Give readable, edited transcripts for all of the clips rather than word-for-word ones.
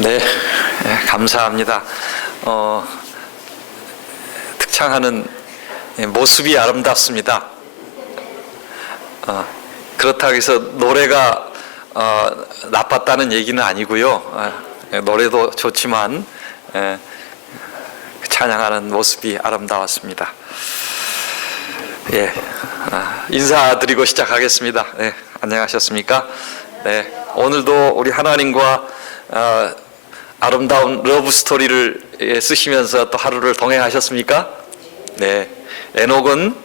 네, 감사합니다. 특창하는 모습이 아름답습니다. 그렇다고 해서 노래가 나빴다는 얘기는 아니고요. 노래도 좋지만 찬양하는 모습이 아름다웠습니다. 예, 인사드리고 시작하겠습니다. 네, 안녕하셨습니까? 네, 오늘도 우리 하나님과 아름다운 러브 스토리를 쓰시면서 또 하루를 동행하셨습니까? 네, 에녹은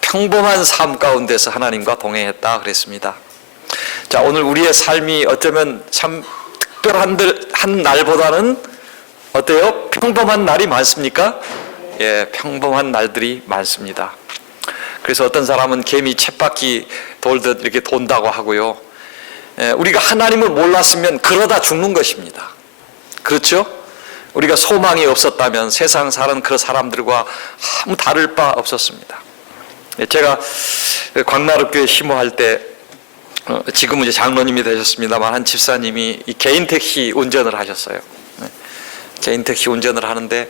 평범한 삶 가운데서 하나님과 동행했다 그랬습니다. 자, 오늘 우리의 삶이 어쩌면 참 특별한 날보다는 어때요? 평범한 날이 많습니까? 예, 평범한 날들이 많습니다. 그래서 어떤 사람은 개미 쳇바퀴 돌듯 이렇게 돈다고 하고요. 우리가 하나님을 몰랐으면 그러다 죽는 것입니다. 그렇죠? 우리가 소망이 없었다면 세상 사는 그 사람들과 아무 다를 바 없었습니다. 제가 광나루교회 심호할 때 지금은 이제 장로님이 되셨습니다만 한 집사님이 이 개인 택시 운전을 하셨어요. 개인 택시 운전을 하는데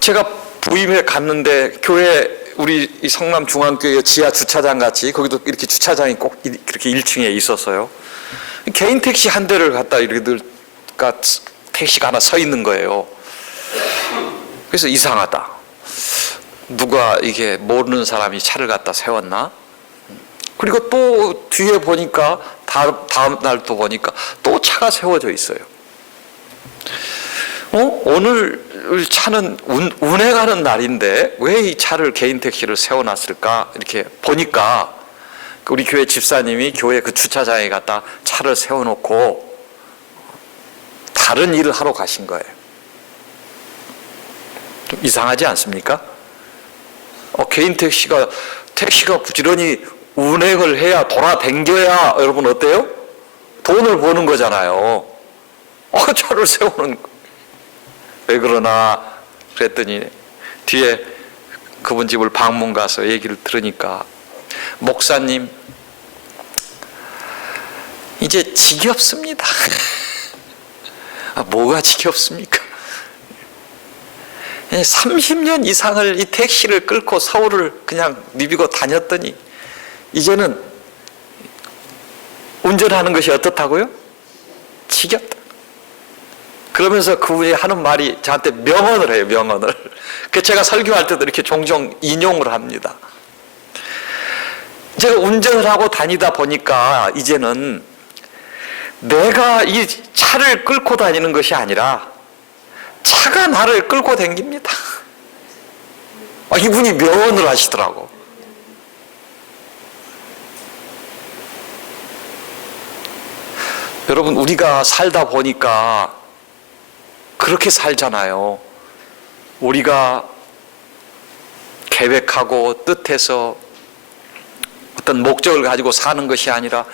제가 부임회 갔는데 교회 우리 이 성남 중앙교회 지하 주차장 같이 거기도 이렇게 주차장이 꼭 이렇게 1층에 있었어요. 개인 택시 한 대를 갖다 이렇게 택시가 하나 서 있는 거예요. 그래서 이상하다. 누가 이게 모르는 사람이 차를 갖다 세웠나? 그리고 또 뒤에 보니까 다음 날 또 보니까 또 차가 세워져 있어요. 오늘 차는 운행하는 날인데 왜 이 차를 개인 택시를 세워놨을까? 이렇게 보니까 우리 교회 집사님이 교회 그 주차장에 갖다 차를 세워놓고 다른 일을 하러 가신 거예요. 좀 이상하지 않습니까? 개인 택시가 부지런히 운행을 해야 돌아댕겨야 여러분 어때요? 돈을 버는 거잖아요. 차를 세우는 거. 왜 그러나 그랬더니 뒤에 그분 집을 방문 가서 얘기를 들으니까 목사님 이제 지겹습니다. 뭐가 지겹습니까? 30년 이상을 이 택시를 끌고 서울을 그냥 누비고 다녔더니 이제는 운전하는 것이 어떻다고요? 지겹다. 그러면서 그분이 하는 말이 저한테 명언을 해요, 명언을. 그 제가 설교할 때도 이렇게 종종 인용을 합니다. 제가 운전을 하고 다니다 보니까 이제는 내가 이 차를 끌고 다니는 것이 아니라 차가 나를 끌고 다닙니다. 이분이 명언을 하시더라고. 여러분, 우리가 살다 보니까 그렇게 살잖아요. 우리가 계획하고 뜻해서 어떤 목적을 가지고 사는 것이 아니라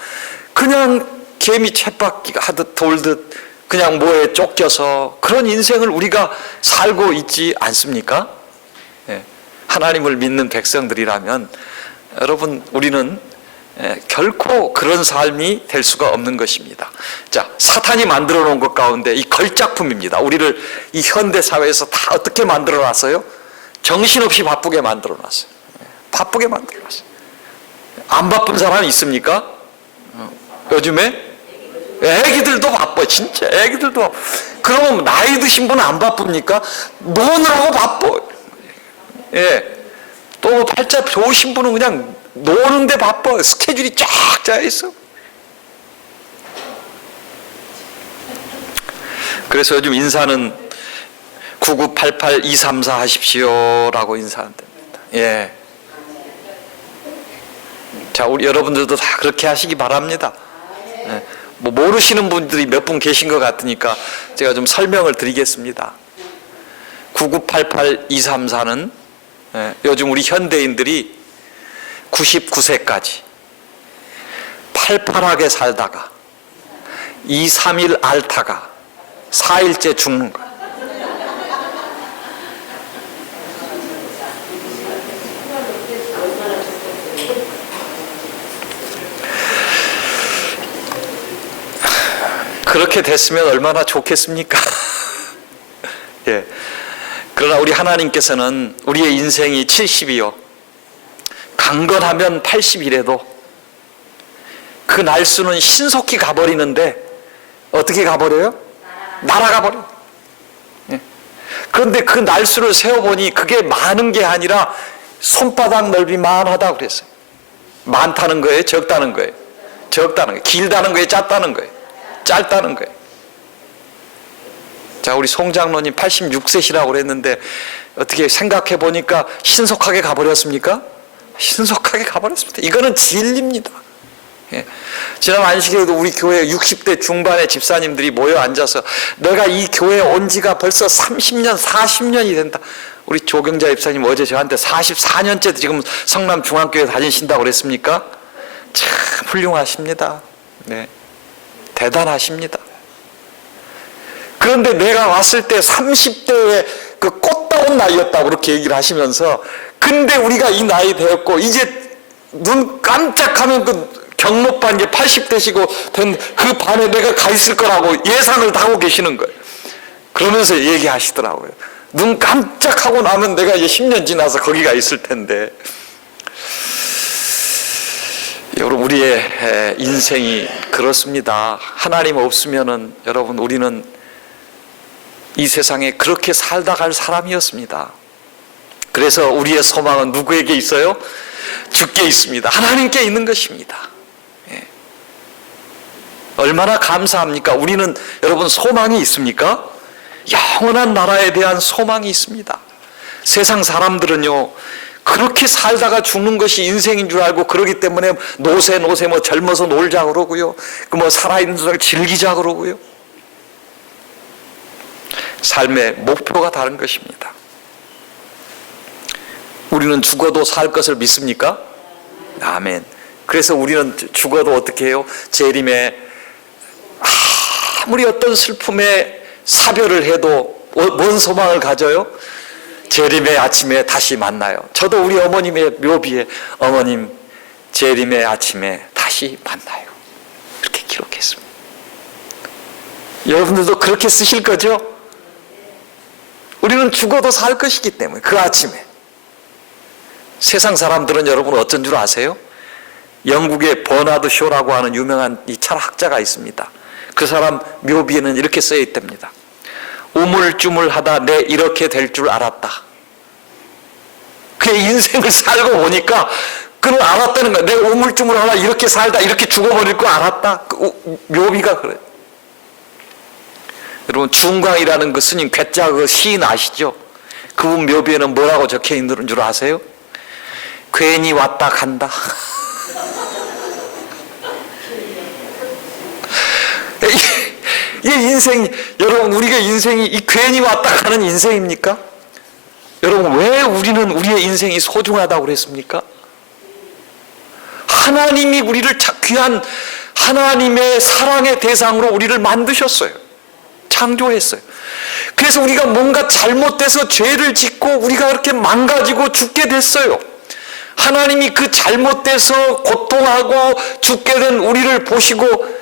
그냥 개미 쳇바퀴 하듯 돌듯 그냥 뭐에 쫓겨서 그런 인생을 우리가 살고 있지 않습니까? 예. 하나님을 믿는 백성들이라면 여러분 우리는 결코 그런 삶이 될 수가 없는 것입니다. 자, 사탄이 만들어 놓은 것 가운데 이 걸작품입니다. 우리를 이 현대 사회에서 다 어떻게 만들어 놨어요? 정신없이 바쁘게 만들어 놨어요. 바쁘게 만들어 놨어요. 안 바쁜 사람이 있습니까? 요즘에? 애기들도 바빠. 진짜 애기들도 바빠. 그러면 나이 드신 분은 안 바쁩니까? 노느라고 바빠. 예. 또 팔자 좋으신 분은 그냥 노는데 바빠. 스케줄이 쫙 짜여있어. 그래서 요즘 인사는 9988-234 하십시오 라고 인사한답니다. 예. 자, 우리 여러분들도 다 그렇게 하시기 바랍니다. 예. 뭐 모르시는 분들이 몇 분 계신 것 같으니까 제가 좀 설명을 드리겠습니다. 9988-234는 요즘 우리 현대인들이 99세까지 팔팔하게 살다가 2, 3일 앓다가 4일째 죽는 거예요. 그렇게 됐으면 얼마나 좋겠습니까? 예. 그러나 우리 하나님께서는 우리의 인생이 70이요. 강건하면 80이래도 그 날수는 신속히 가버리는데 어떻게 가버려요? 날아가 버려요. 예. 그런데 그 날수를 세어보니 그게 많은 게 아니라 손바닥 넓이만 하다고 그랬어요. 많다는 거예요? 적다는 거예요? 적다는 거예요. 길다는 거예요? 짧다는 거예요? 짧다는 거예요. 자, 우리 송 장로님 86세시라고 그랬는데 어떻게 생각해 보니까 신속하게 가버렸습니까? 신속하게 가버렸습니다. 이거는 진리입니다. 예. 지난 안식일에도 우리 교회 60대 중반의 집사님들이 모여 앉아서 내가 이 교회에 온 지가 벌써 30년, 40년이 된다. 우리 조경자 집사님 어제 저한테 44년째 지금 성남중앙교회 다니신다고 그랬습니까? 참 훌륭하십니다. 네. 대단하십니다. 그런데 내가 왔을 때 30대의 그 꽃다운 나이였다고 그렇게 얘기를 하시면서 근데 우리가 이 나이 되었고 이제 눈 깜짝하면 그 경목반 이제 80대시고 된 그 반에 내가 가 있을 거라고 예상을 하고 계시는 거예요. 그러면서 얘기하시더라고요. 눈 깜짝하고 나면 내가 이제 10년 지나서 거기가 있을 텐데. 여러분, 우리의 인생이 그렇습니다. 하나님 없으면은 여러분 우리는 이 세상에 그렇게 살다 갈 사람이었습니다. 그래서 우리의 소망은 누구에게 있어요? 주께 있습니다. 하나님께 있는 것입니다. 예. 얼마나 감사합니까? 우리는 여러분 소망이 있습니까? 영원한 나라에 대한 소망이 있습니다. 세상 사람들은요 그렇게 살다가 죽는 것이 인생인 줄 알고 그러기 때문에 노세 뭐 젊어서 놀자 그러고요, 그 뭐 살아있는 날 즐기자 그러고요. 삶의 목표가 다른 것입니다. 우리는 죽어도 살 것을 믿습니까? 아멘. 그래서 우리는 죽어도 어떻게 해요? 재림에 아무리 어떤 슬픔에 사별을 해도 뭔 소망을 가져요? 재림의 아침에 다시 만나요. 저도 우리 어머님의 묘비에 어머님 재림의 아침에 다시 만나요. 그렇게 기록했습니다. 여러분들도 그렇게 쓰실 거죠? 우리는 죽어도 살 것이기 때문에 그 아침에. 세상 사람들은 여러분 어쩐 줄 아세요? 영국의 버나드 쇼라고 하는 유명한 이 철학자가 있습니다. 그 사람 묘비에는 이렇게 쓰여 있답니다. 우물쭈물하다 내 이렇게 될 줄 알았다. 그의 인생을 살고 보니까 그는 알았다는 거야. 내가 우물쭈물하다 이렇게 살다 이렇게 죽어버릴 거 알았다. 묘비가 그래요. 여러분 중광이라는 그 스님 괴짜 그 시인 아시죠? 그분 묘비에는 뭐라고 적혀 있는 줄 아세요? 괜히 왔다 간다. 이 인생, 여러분 우리가 인생이 이 괜히 왔다 가는 인생입니까? 여러분 왜 우리는 우리의 인생이 소중하다고 그랬습니까? 하나님이 우리를 귀한 하나님의 사랑의 대상으로 우리를 만드셨어요. 창조했어요. 그래서 우리가 뭔가 잘못돼서 죄를 짓고 우리가 이렇게 망가지고 죽게 됐어요. 하나님이 그 잘못돼서 고통하고 죽게 된 우리를 보시고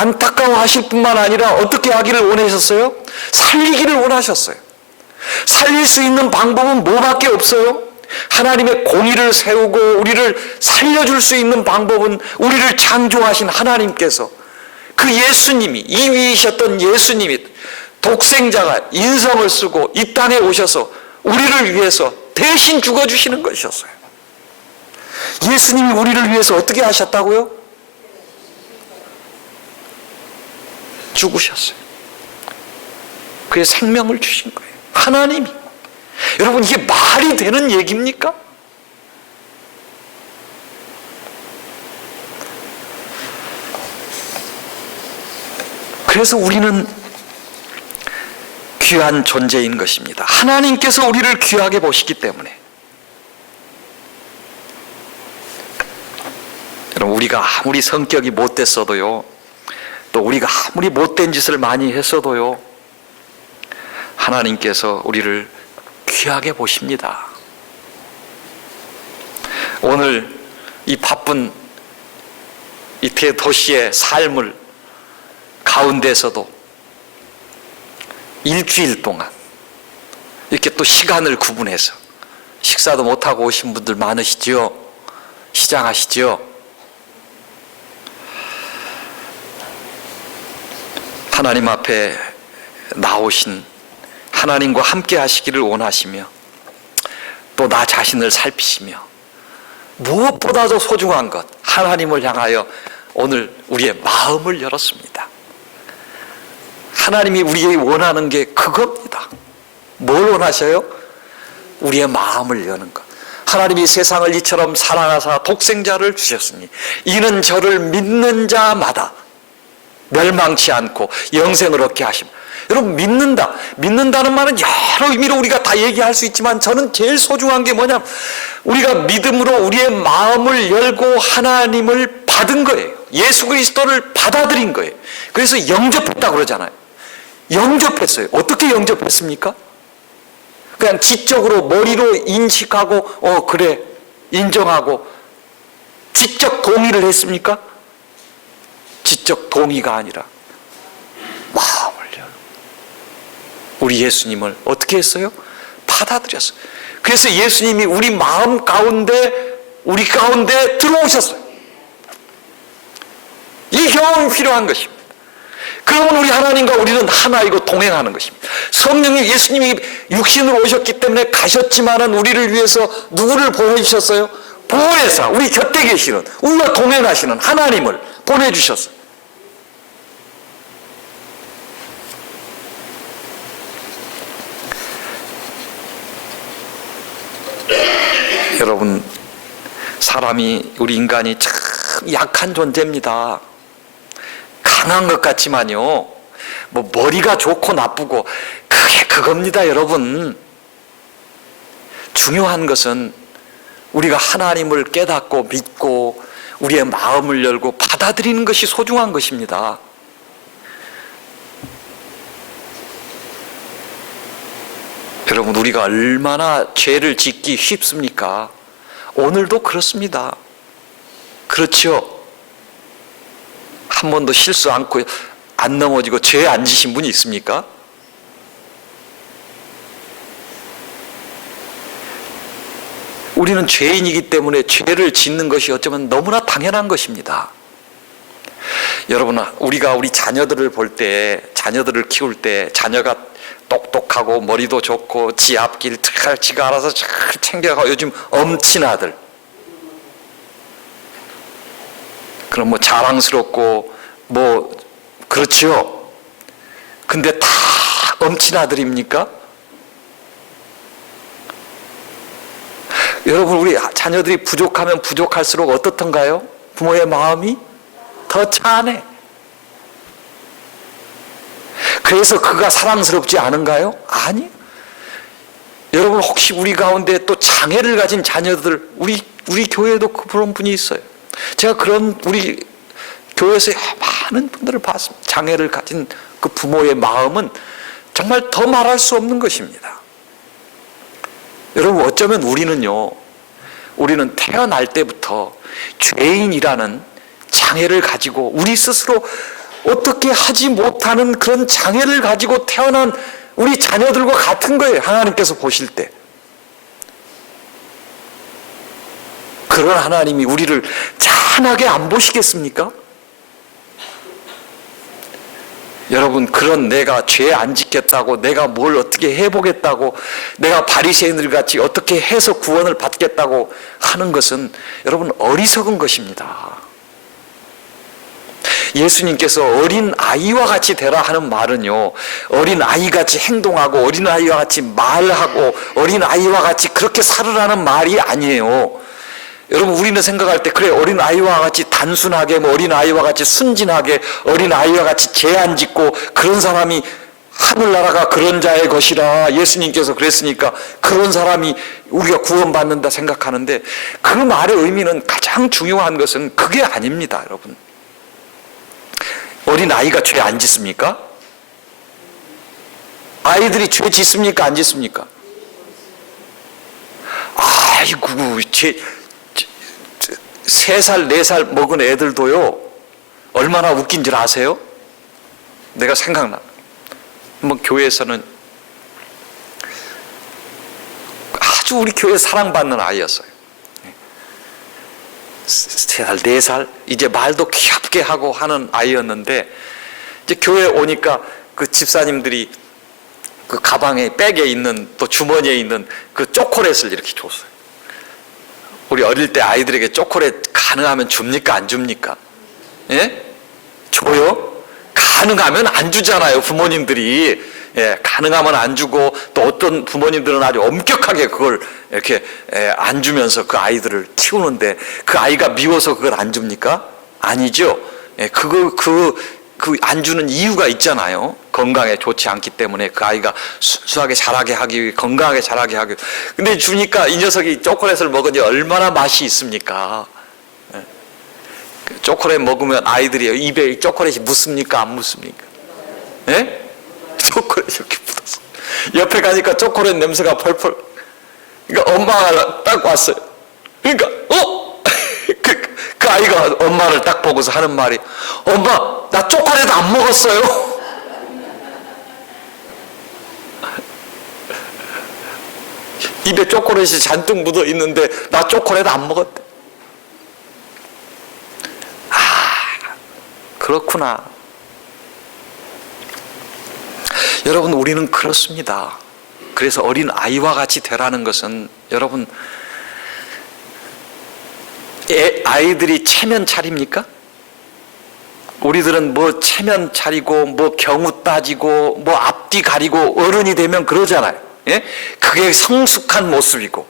안타까워하실 뿐만 아니라 어떻게 하기를 원하셨어요? 살리기를 원하셨어요. 살릴 수 있는 방법은 뭐밖에 없어요? 하나님의 공의를 세우고 우리를 살려줄 수 있는 방법은 우리를 창조하신 하나님께서 그 예수님이, 이 위이셨던 예수님이 독생자가 인성을 쓰고 이 땅에 오셔서 우리를 위해서 대신 죽어주시는 것이었어요. 예수님이 우리를 위해서 어떻게 하셨다고요? 죽으셨어요. 그의 생명을 주신 거예요. 하나님이. 여러분 이게 말이 되는 얘기입니까? 그래서 우리는 귀한 존재인 것입니다. 하나님께서 우리를 귀하게 보시기 때문에. 여러분 우리가 아무리 성격이 못됐어도요, 또 우리가 아무리 못된 짓을 많이 했어도요, 하나님께서 우리를 귀하게 보십니다. 오늘 이 바쁜 이 도시의 삶을 가운데서도 일주일 동안 이렇게 또 시간을 구분해서 식사도 못하고 오신 분들 많으시죠? 시장하시죠? 하나님 앞에 나오신 하나님과 함께 하시기를 원하시며 또 나 자신을 살피시며 무엇보다도 소중한 것 하나님을 향하여 오늘 우리의 마음을 열었습니다. 하나님이 우리에게 원하는 게 그겁니다. 뭘 원하셔요? 우리의 마음을 여는 것. 하나님이 세상을 이처럼 사랑하사 독생자를 주셨으니 이는 저를 믿는 자마다 멸망치 않고 영생을 얻게 하심. 여러분, 믿는다는 말은 여러 의미로 우리가 다 얘기할 수 있지만 저는 제일 소중한 게 뭐냐면 우리가 믿음으로 우리의 마음을 열고 하나님을 받은 거예요. 예수 그리스도를 받아들인 거예요. 그래서 영접했다 그러잖아요. 영접했어요. 어떻게 영접했습니까? 그냥 지적으로 머리로 인식하고 그래 인정하고 지적 동의를 했습니까? 지적 동의가 아니라 마음을 열고 우리 예수님을 어떻게 했어요? 받아들였어요. 그래서 예수님이 우리 마음 가운데 우리 가운데 들어오셨어요. 이 경험이 필요한 것입니다. 그러면 우리 하나님과 우리는 하나이고 동행하는 것입니다. 성령님 예수님이 육신으로 오셨기 때문에 가셨지만은 우리를 위해서 누구를 보내주셨어요? 보혜사, 우리 곁에 계시는 우리와 동행하시는 하나님을 보내주셨어요. 여러분, 사람이 우리 인간이 참 약한 존재입니다. 강한 것 같지만요, 뭐 머리가 좋고 나쁘고 그게 그겁니다. 여러분, 중요한 것은 우리가 하나님을 깨닫고 믿고 우리의 마음을 열고 받아들이는 것이 소중한 것입니다. 여러분, 우리가 얼마나 죄를 짓기 쉽습니까? 오늘도 그렇습니다. 그렇죠? 한 번도 실수 않고 안 넘어지고 죄 안 지신 분이 있습니까? 우리는 죄인이기 때문에 죄를 짓는 것이 어쩌면 너무나 당연한 것입니다. 여러분, 우리가 우리 자녀들을 볼 때, 자녀들을 키울 때 자녀가 똑똑하고 머리도 좋고 지 앞길 지가 알아서 잘 챙겨가고 요즘 엄친 아들, 그럼 뭐 자랑스럽고 뭐 그렇죠. 근데 다 엄친 아들입니까? 여러분, 우리 자녀들이 부족하면 부족할수록 어떻던가요? 부모의 마음이 더 차네. 그래서 그가 사랑스럽지 않은가요? 아니. 여러분, 혹시 우리 가운데 또 장애를 가진 자녀들, 우리 교회에도 그런 분이 있어요. 제가 그런 우리 교회에서 많은 분들을 봤습니다. 장애를 가진 그 부모의 마음은 정말 더 말할 수 없는 것입니다. 여러분, 어쩌면 우리는 태어날 때부터 죄인이라는 장애를 가지고 우리 스스로 어떻게 하지 못하는 그런 장애를 가지고 태어난 우리 자녀들과 같은 거예요. 하나님께서 보실 때. 그런 하나님이 우리를 찬하게 안 보시겠습니까? 여러분, 그런 내가 죄 안 짓겠다고, 내가 뭘 어떻게 해보겠다고, 내가 바리새인들 같이 어떻게 해서 구원을 받겠다고 하는 것은 여러분 어리석은 것입니다. 예수님께서 어린 아이와 같이 되라 하는 말은요, 어린 아이같이 행동하고 어린 아이와 같이 말하고 어린 아이와 같이 그렇게 살으라는 말이 아니에요. 여러분, 우리는 생각할 때 그래, 어린 아이와 같이 단순하게, 뭐 어린 아이와 같이 순진하게, 어린 아이와 같이 죄 안 짓고 그런 사람이 하늘나라가 그런 자의 것이라 예수님께서 그랬으니까 그런 사람이 우리가 구원받는다 생각하는데, 그 말의 의미는 가장 중요한 것은 그게 아닙니다. 여러분, 어린 아이가 죄 안 짓습니까? 아이들이 죄 짓습니까? 안 짓습니까? 아이고, 3살, 4살 먹은 애들도요, 얼마나 웃긴 줄 아세요? 내가 생각나. 한번 교회에서는 아주 우리 교회 사랑받는 아이였어요. 3살, 4살, 이제 말도 귀엽게 하고 하는 아이였는데, 이제 교회에 오니까 그 집사님들이 그 가방에, 백에 있는, 또 주머니에 있는 그 초콜릿을 이렇게 줬어요. 우리 어릴 때 아이들에게 초콜릿 가능하면 줍니까? 안 줍니까? 예? 줘요? 가능하면 안 주잖아요, 부모님들이. 예, 가능하면 안 주고, 또 어떤 부모님들은 아주 엄격하게 그걸 이렇게 안 주면서 그 아이들을 키우는데, 그 아이가 미워서 그걸 안 줍니까? 아니죠. 예, 그 안 주는 이유가 있잖아요. 건강에 좋지 않기 때문에 그 아이가 순수하게 자라게 하기 위해, 건강하게 자라게 하기 위해. 근데 주니까 이 녀석이 초콜릿을 먹으니 얼마나 맛이 있습니까? 예. 초콜릿 먹으면 아이들이 입에 초콜릿이 묻습니까? 안 묻습니까? 예? 초콜릿이 이렇게 묻었어. 옆에 가니까 초콜릿 냄새가 펄펄. 그러니까 엄마가 딱 왔어요. 그러니까 그 아이가 엄마를 딱 보고서 하는 말이, 엄마, 나 초콜릿 안 먹었어요. 입에 초콜릿이 잔뜩 묻어 있는데 나 초콜릿 안 먹었대. 아, 그렇구나. 여러분, 우리는 그렇습니다. 그래서 어린 아이와 같이 되라는 것은, 여러분, 아이들이 체면 차립니까? 우리들은 뭐 체면 차리고, 뭐 경우 따지고, 뭐 앞뒤 가리고 어른이 되면 그러잖아요. 예? 그게 성숙한 모습이고,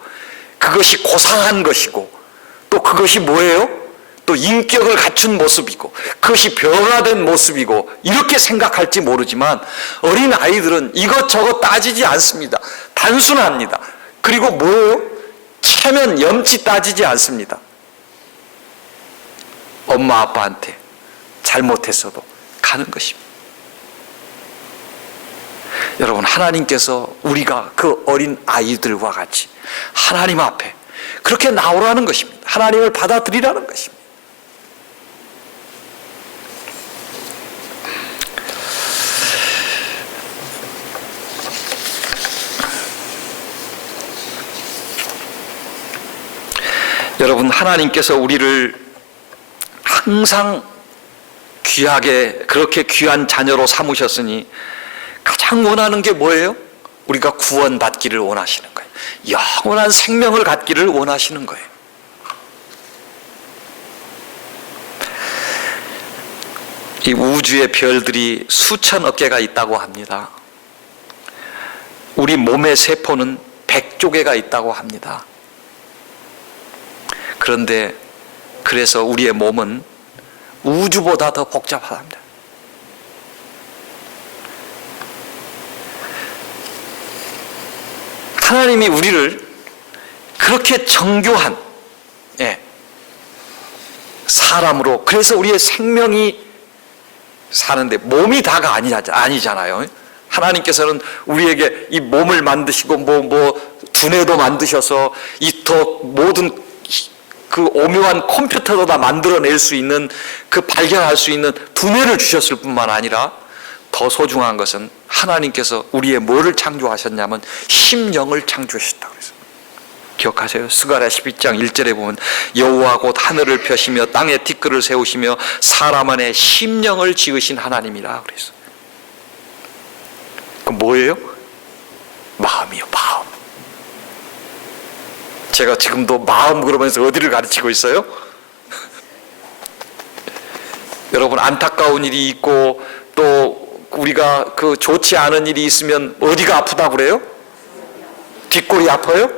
그것이 고상한 것이고, 또 그것이 뭐예요? 또 인격을 갖춘 모습이고, 그것이 변화된 모습이고, 이렇게 생각할지 모르지만 어린 아이들은 이것저것 따지지 않습니다. 단순합니다. 그리고 뭐예요? 체면, 염치 따지지 않습니다. 엄마 아빠한테 잘못했어도 가는 것입니다. 여러분, 하나님께서 우리가 그 어린 아이들과 같이 하나님 앞에 그렇게 나오라는 것입니다. 하나님을 받아들이라는 것입니다. 여러분, 하나님께서 우리를 항상 귀하게, 그렇게 귀한 자녀로 삼으셨으니 가장 원하는 게 뭐예요? 우리가 구원받기를 원하시는 거예요. 영원한 생명을 갖기를 원하시는 거예요. 이 우주의 별들이 수천억 개가 있다고 합니다. 우리 몸의 세포는 100조 개가 있다고 합니다. 그런데 그래서 우리의 몸은 우주보다 더 복잡합니다. 하나님이 우리를 그렇게 정교한 사람으로, 그래서 우리의 생명이 사는데, 몸이 다가 아니잖아요. 하나님께서는 우리에게 이 몸을 만드시고 두뇌도 만드셔서 이 더 모든 그 오묘한 컴퓨터도 다 만들어낼 수 있는, 그 발견할 수 있는 두뇌를 주셨을 뿐만 아니라, 더 소중한 것은 하나님께서 우리의 뭐를 창조하셨냐면 심령을 창조하셨다고 그랬어요. 기억하세요? 스가랴 12장 1절에 보면 여호와 곧 하늘을 펴시며 땅에 티끌을 세우시며 사람 안에 심령을 지으신 하나님이라 그랬어요. 그 뭐예요? 마음이요, 마음. 제가 지금도 마음 그러면서 어디를 가르치고 있어요? 여러분, 안타까운 일이 있고 또 우리가 그 좋지 않은 일이 있으면 어디가 아프다고 그래요? 뒷골이 아파요?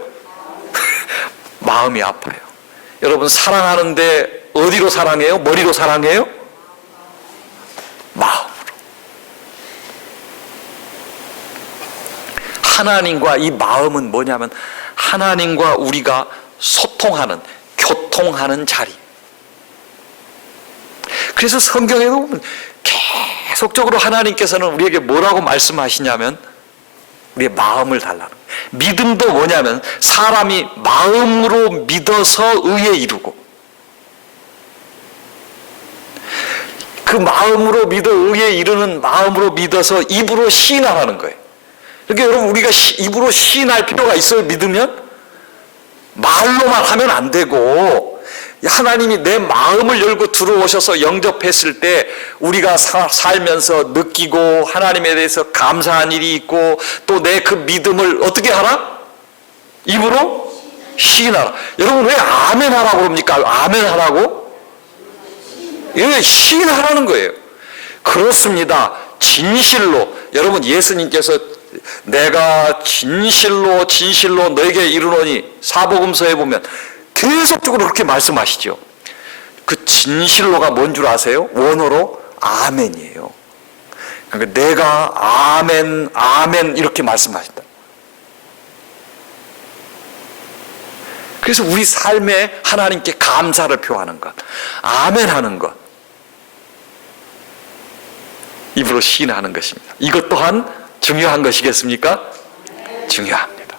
마음이 아파요. 여러분, 사랑하는데 어디로 사랑해요? 머리로 사랑해요? 마음으로. 하나님과 이 마음은 뭐냐면 하나님과 우리가 소통하는, 교통하는 자리. 그래서 성경에도 보면 계속적으로 하나님께서는 우리에게 뭐라고 말씀하시냐면 우리의 마음을 달라는 거예요. 믿음도 뭐냐면 사람이 마음으로 믿어서 의에 이르고, 그 마음으로 믿어 의에 이르는 마음으로 믿어서 입으로 시인하라는 거예요. 그러니까 여러분 우리가 입으로 시인할 필요가 있어요. 믿으면 말로만 하면 안 되고 하나님이 내 마음을 열고 들어오셔서 영접했을 때 우리가 살면서 느끼고 하나님에 대해서 감사한 일이 있고 또 내 그 믿음을 어떻게 하라? 입으로 시인하라. 여러분 왜 아멘 하라고 그럽니까? 아멘 하라고? 예, 시인하라는 거예요. 그렇습니다. 진실로 여러분 예수님께서 내가 진실로 너에게 이르노니 사복음서에 보면 계속적으로 그렇게 말씀하시죠. 그 진실로가 뭔 줄 아세요? 원어로 아멘이에요. 그러니까 내가 아멘 이렇게 말씀하신다. 그래서 우리 삶에 하나님께 감사를 표하는 것, 아멘 하는 것, 입으로 시인하는 것입니다. 이것 또한 중요한 것이겠습니까? 중요합니다.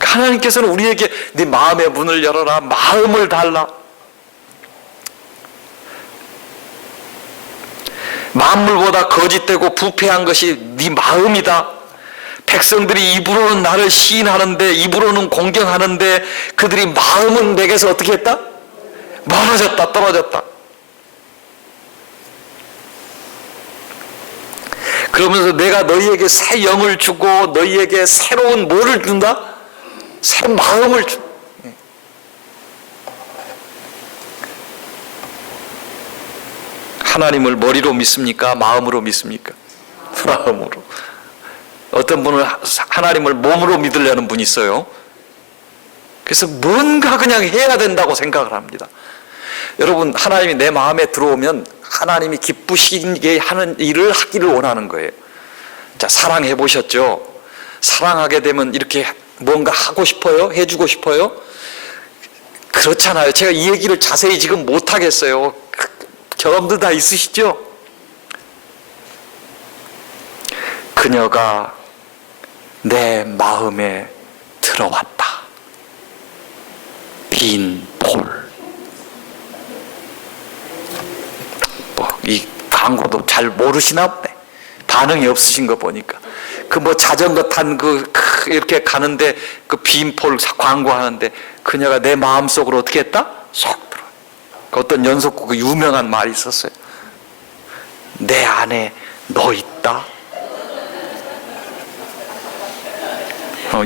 하나님께서는 우리에게 네 마음의 문을 열어라, 마음을 달라. 만물보다 거짓되고 부패한 것이 네 마음이다. 백성들이 입으로는 나를 시인하는데, 입으로는 공경하는데 그들이 마음은 내게서 어떻게 했다? 멀어졌다, 떨어졌다. 그러면서 내가 너희에게 새 영을 주고 너희에게 새로운 뭐를 준다? 새 마음을 주. 하나님을 머리로 믿습니까? 마음으로 믿습니까? 마음으로. 어떤 분은 하나님을 몸으로 믿으려는 분이 있어요. 그래서 뭔가 그냥 해야 된다고 생각을 합니다. 여러분 하나님이 내 마음에 들어오면 하나님이 기쁘시게 하는 일을 하기를 원하는 거예요. 자, 사랑해 보셨죠? 사랑하게 되면 이렇게 뭔가 하고 싶어요? 해주고 싶어요? 그렇잖아요. 제가 이 얘기를 자세히 지금 못 하겠어요. 경험도 다 있으시죠? 그녀가 내 마음에 들어왔다. 빈 볼. 이 광고도 잘 모르시나 보네. 반응이 없으신 거 보니까. 그 뭐 자전거 탄 이렇게 가는데 그 빈 폴 광고하는데 그녀가 내 마음속으로 어떻게 했다? 쏙 들어. 어떤 연속곡 그 유명한 말이 있었어요. 내 안에 너 있다.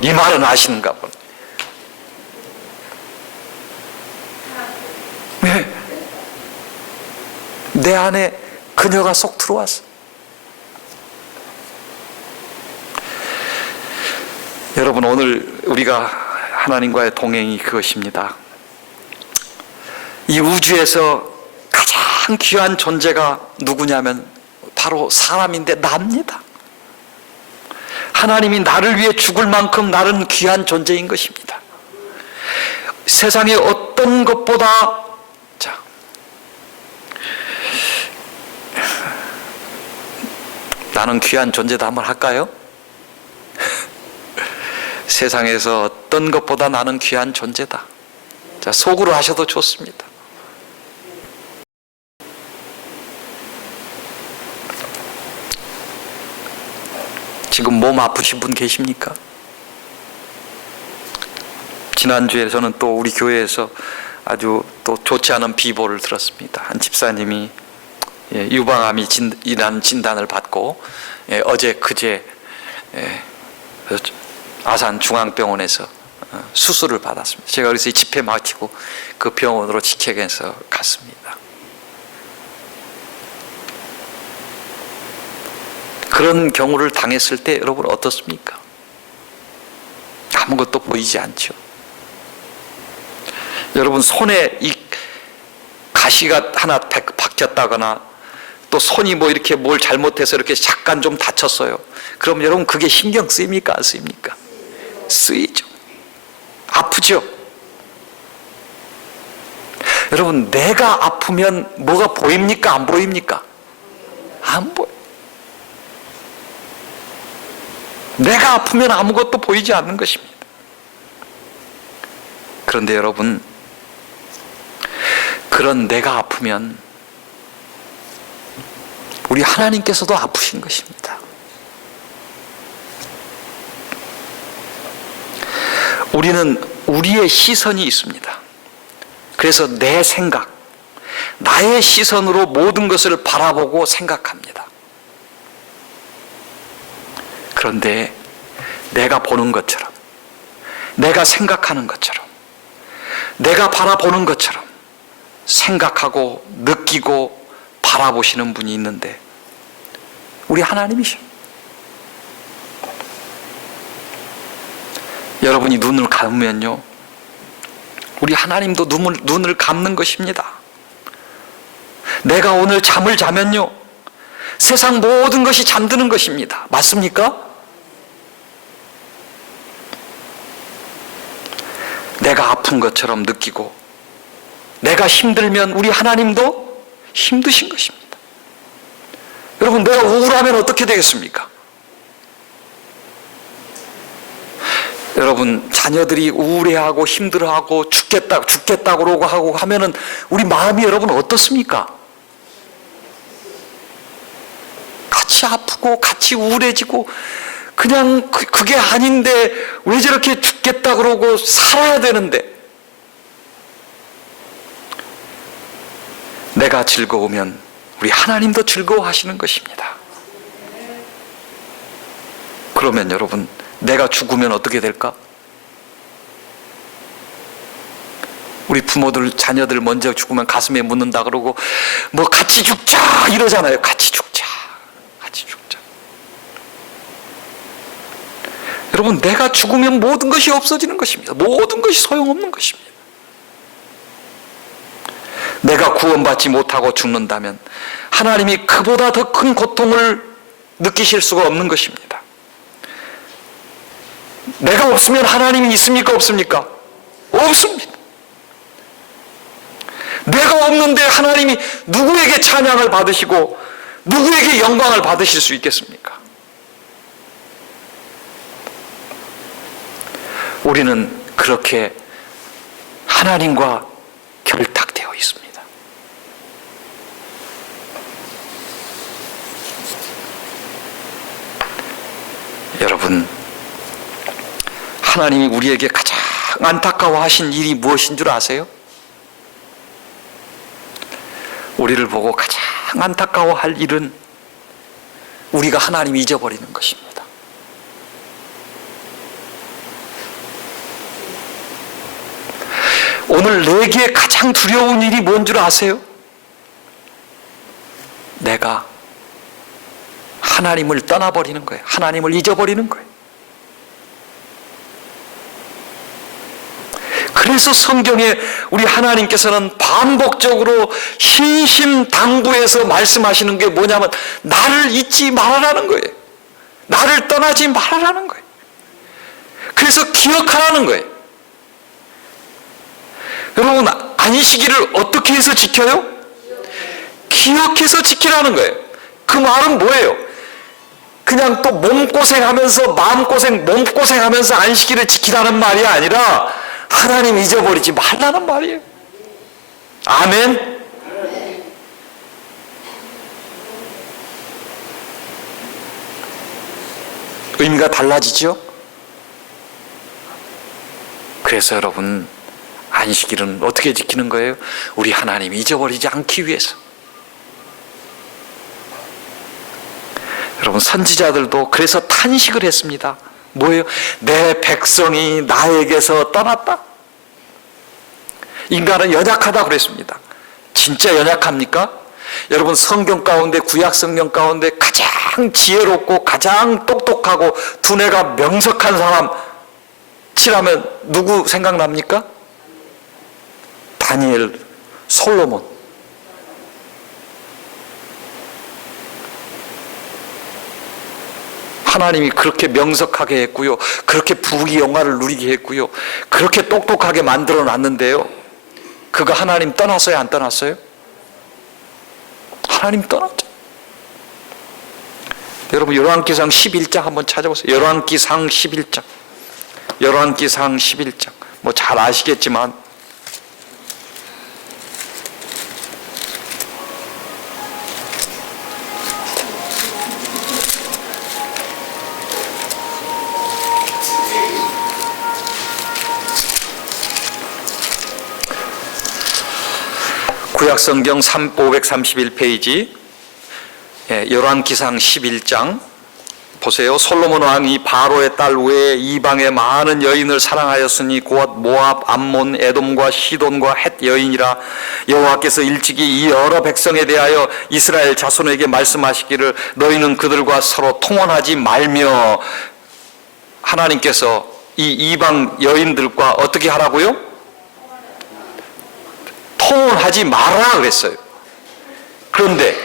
이 말은 아시는가 보네. 네. 내 안에 그녀가 쏙 들어왔어. 여러분 오늘 우리가 하나님과의 동행이 그것입니다. 이 우주에서 가장 귀한 존재가 누구냐면 바로 사람인데 납니다. 하나님이 나를 위해 죽을 만큼 나는 귀한 존재인 것입니다. 세상의 어떤 것보다 나는 귀한 존재다 한번 할까요? 세상에서 어떤 것보다 나는 귀한 존재다. 자, 속으로 하셔도 좋습니다. 지금 몸 아프신 분 계십니까? 지난주에 저는 또 우리 교회에서 아주 또 좋지 않은 비보를 들었습니다. 한 집사님이 유방암이라는 진단을 받고 어제 그제 아산 중앙병원에서 수술을 받았습니다. 제가 그래서 집회 마치고 그 병원으로 직행해서 갔습니다. 그런 경우를 당했을 때 여러분 어떻습니까? 아무것도 보이지 않죠. 여러분 손에 이 가시가 하나 박혔다거나 또 손이 뭐 이렇게 뭘 잘못해서 이렇게 잠깐 좀 다쳤어요. 그럼 여러분 그게 신경 쓰입니까? 안 쓰입니까? 쓰이죠. 아프죠. 여러분 내가 아프면 뭐가 보입니까? 안 보입니까? 안 보여. 내가 아프면 아무것도 보이지 않는 것입니다. 그런데 여러분 그런 내가 아프면 우리 하나님께서도 아프신 것입니다. 우리는 우리의 시선이 있습니다. 그래서 내 생각, 나의 시선으로 모든 것을 바라보고 생각합니다. 그런데 내가 보는 것처럼, 내가 생각하는 것처럼, 내가 바라보는 것처럼 생각하고 느끼고 바라보시는 분이 있는데 우리 하나님이셔. 여러분이 눈을 감으면요, 우리 하나님도 눈을 감는 것입니다. 내가 오늘 잠을 자면요, 세상 모든 것이 잠드는 것입니다. 맞습니까? 내가 아픈 것처럼 느끼고 내가 힘들면 우리 하나님도 힘드신 것입니다. 여러분, 내가 우울하면 어떻게 되겠습니까? 여러분, 자녀들이 우울해하고 힘들어하고 죽겠다 그러고 하고 하면은 우리 마음이 여러분 어떻습니까? 같이 아프고 같이 우울해지고, 그냥 그게 아닌데 왜 저렇게 죽겠다 그러고 살아야 되는데. 내가 즐거우면 우리 하나님도 즐거워하시는 것입니다. 그러면 여러분, 내가 죽으면 어떻게 될까? 우리 부모들, 자녀들 먼저 죽으면 가슴에 묻는다 그러고 뭐 같이 죽자 이러잖아요. 같이 죽자, 같이 죽자. 여러분, 내가 죽으면 모든 것이 없어지는 것입니다. 모든 것이 소용없는 것입니다. 내가 구원받지 못하고 죽는다면 하나님이 그보다 더 큰 고통을 느끼실 수가 없는 것입니다. 내가 없으면 하나님이 있습니까? 없습니까? 없습니다. 내가 없는데 하나님이 누구에게 찬양을 받으시고 누구에게 영광을 받으실 수 있겠습니까? 우리는 그렇게 하나님과 결탁되어 있습니다. 여러분, 하나님이 우리에게 가장 안타까워하신 일이 무엇인 줄 아세요? 우리를 보고 가장 안타까워할 일은 우리가 하나님을 잊어버리는 것입니다. 오늘 내게 가장 두려운 일이 뭔 줄 아세요? 내가 하나님을 떠나버리는 거예요. 하나님을 잊어버리는 거예요. 그래서 성경에 우리 하나님께서는 반복적으로 신심당부해서 말씀하시는 게 뭐냐면 나를 잊지 말아라는 거예요. 나를 떠나지 말아라는 거예요. 그래서 기억하라는 거예요. 여러분, 안식일을 어떻게 해서 지켜요? 기억해서 지키라는 거예요. 그 말은 뭐예요? 그냥 또 몸고생하면서 마음고생, 몸고생하면서 안식일을 지키라는 말이 아니라 하나님 잊어버리지 말라는 말이에요. 아멘. 의미가 달라지죠? 그래서 여러분, 안식일은 어떻게 지키는 거예요? 우리 하나님 잊어버리지 않기 위해서. 여러분, 선지자들도 그래서 탄식을 했습니다. 뭐예요? 내 백성이 나에게서 떠났다. 인간은 연약하다 그랬습니다. 진짜 연약합니까? 여러분, 성경 가운데, 구약 성경 가운데 가장 지혜롭고 가장 똑똑하고 두뇌가 명석한 사람 치라면 누구 생각납니까? 다니엘, 솔로몬. 하나님이 그렇게 명석하게 했고요, 그렇게 부귀 영화를 누리게 했고요, 그렇게 똑똑하게 만들어 놨는데요, 그가 하나님 떠났어요? 안 떠났어요? 하나님 떠났죠. 여러분, 열왕기상 11장 한번 찾아보세요. 열왕기상 11장. 열왕기상 11장. 뭐 잘 아시겠지만 구약성경 531페이지 열왕기상 11장 보세요. 솔로몬 왕이 바로의 딸 외에 이방의 많은 여인을 사랑하였으니 곧 모압, 암몬, 에돔과 시돈과 헷 여인이라. 여호와께서 일찍이 이 여러 백성에 대하여 이스라엘 자손에게 말씀하시기를 너희는 그들과 서로 통혼하지 말며. 하나님께서 이 이방 여인들과 어떻게 하라고요? 통혼하지 마라 그랬어요. 그런데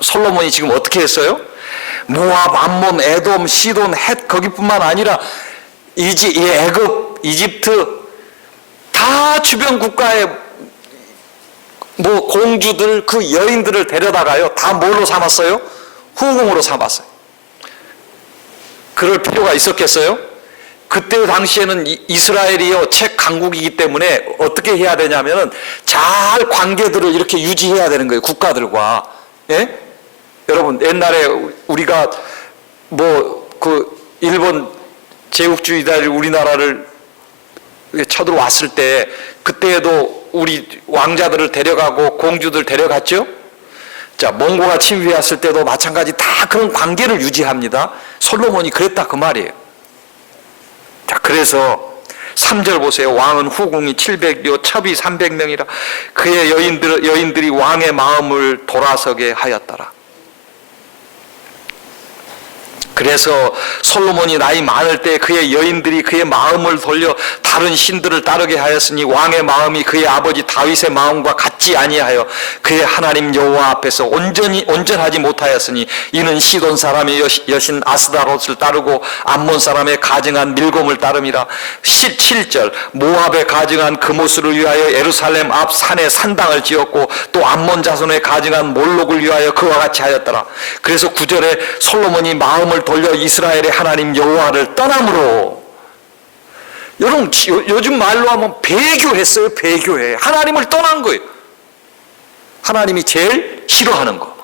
솔로몬이 지금 어떻게 했어요? 모압, 암몬, 에돔, 시돈, 헷 거기뿐만 아니라 애굽, 이집트 다 주변 국가의 공주들 그 여인들을 데려다가요 다 뭘로 삼았어요? 후궁으로 삼았어요. 그럴 필요가 있었겠어요? 그때 당시에는 이스라엘이요 최강국이기 때문에 어떻게 해야 되냐면은 잘 관계들을 이렇게 유지해야 되는 거예요. 국가들과. 예? 여러분 옛날에 우리가 일본 제국주의자들이 우리나라를 쳐들어왔을 때 그때에도 우리 왕자들을 데려가고 공주들 데려갔죠? 자, 몽고가 침입했을 때도 마찬가지 다 그런 관계를 유지합니다. 솔로몬이 그랬다 그 말이에요. 자, 그래서 3절 보세요. 왕은 후궁이 700여, 첩이 300명이라. 그의 여인들이 왕의 마음을 돌아서게 하였더라. 그래서 솔로몬이 나이 많을 때 그의 여인들이 그의 마음을 돌려 다른 신들을 따르게 하였으니 왕의 마음이 그의 아버지 다윗의 마음과 같지 아니하여 그의 하나님 여호와 앞에서 온전하지 못하였으니 이는 시돈 사람의 여신 아스다롯을 따르고 암몬 사람의 가증한 밀곰을 따름이라. 7절 모압에 가증한 그모스를 위하여 예루살렘 앞 산에 산당을 지었고 또 암몬 자손의 가증한 몰록을 위하여 그와 같이 하였더라. 그래서 9절에 솔로몬이 마음을 돌려 이스라엘의 하나님 여호와를 떠남으로. 여러분 요즘 말로 하면 배교했어요. 배교해. 하나님을 떠난 거예요. 하나님이 제일 싫어하는 거,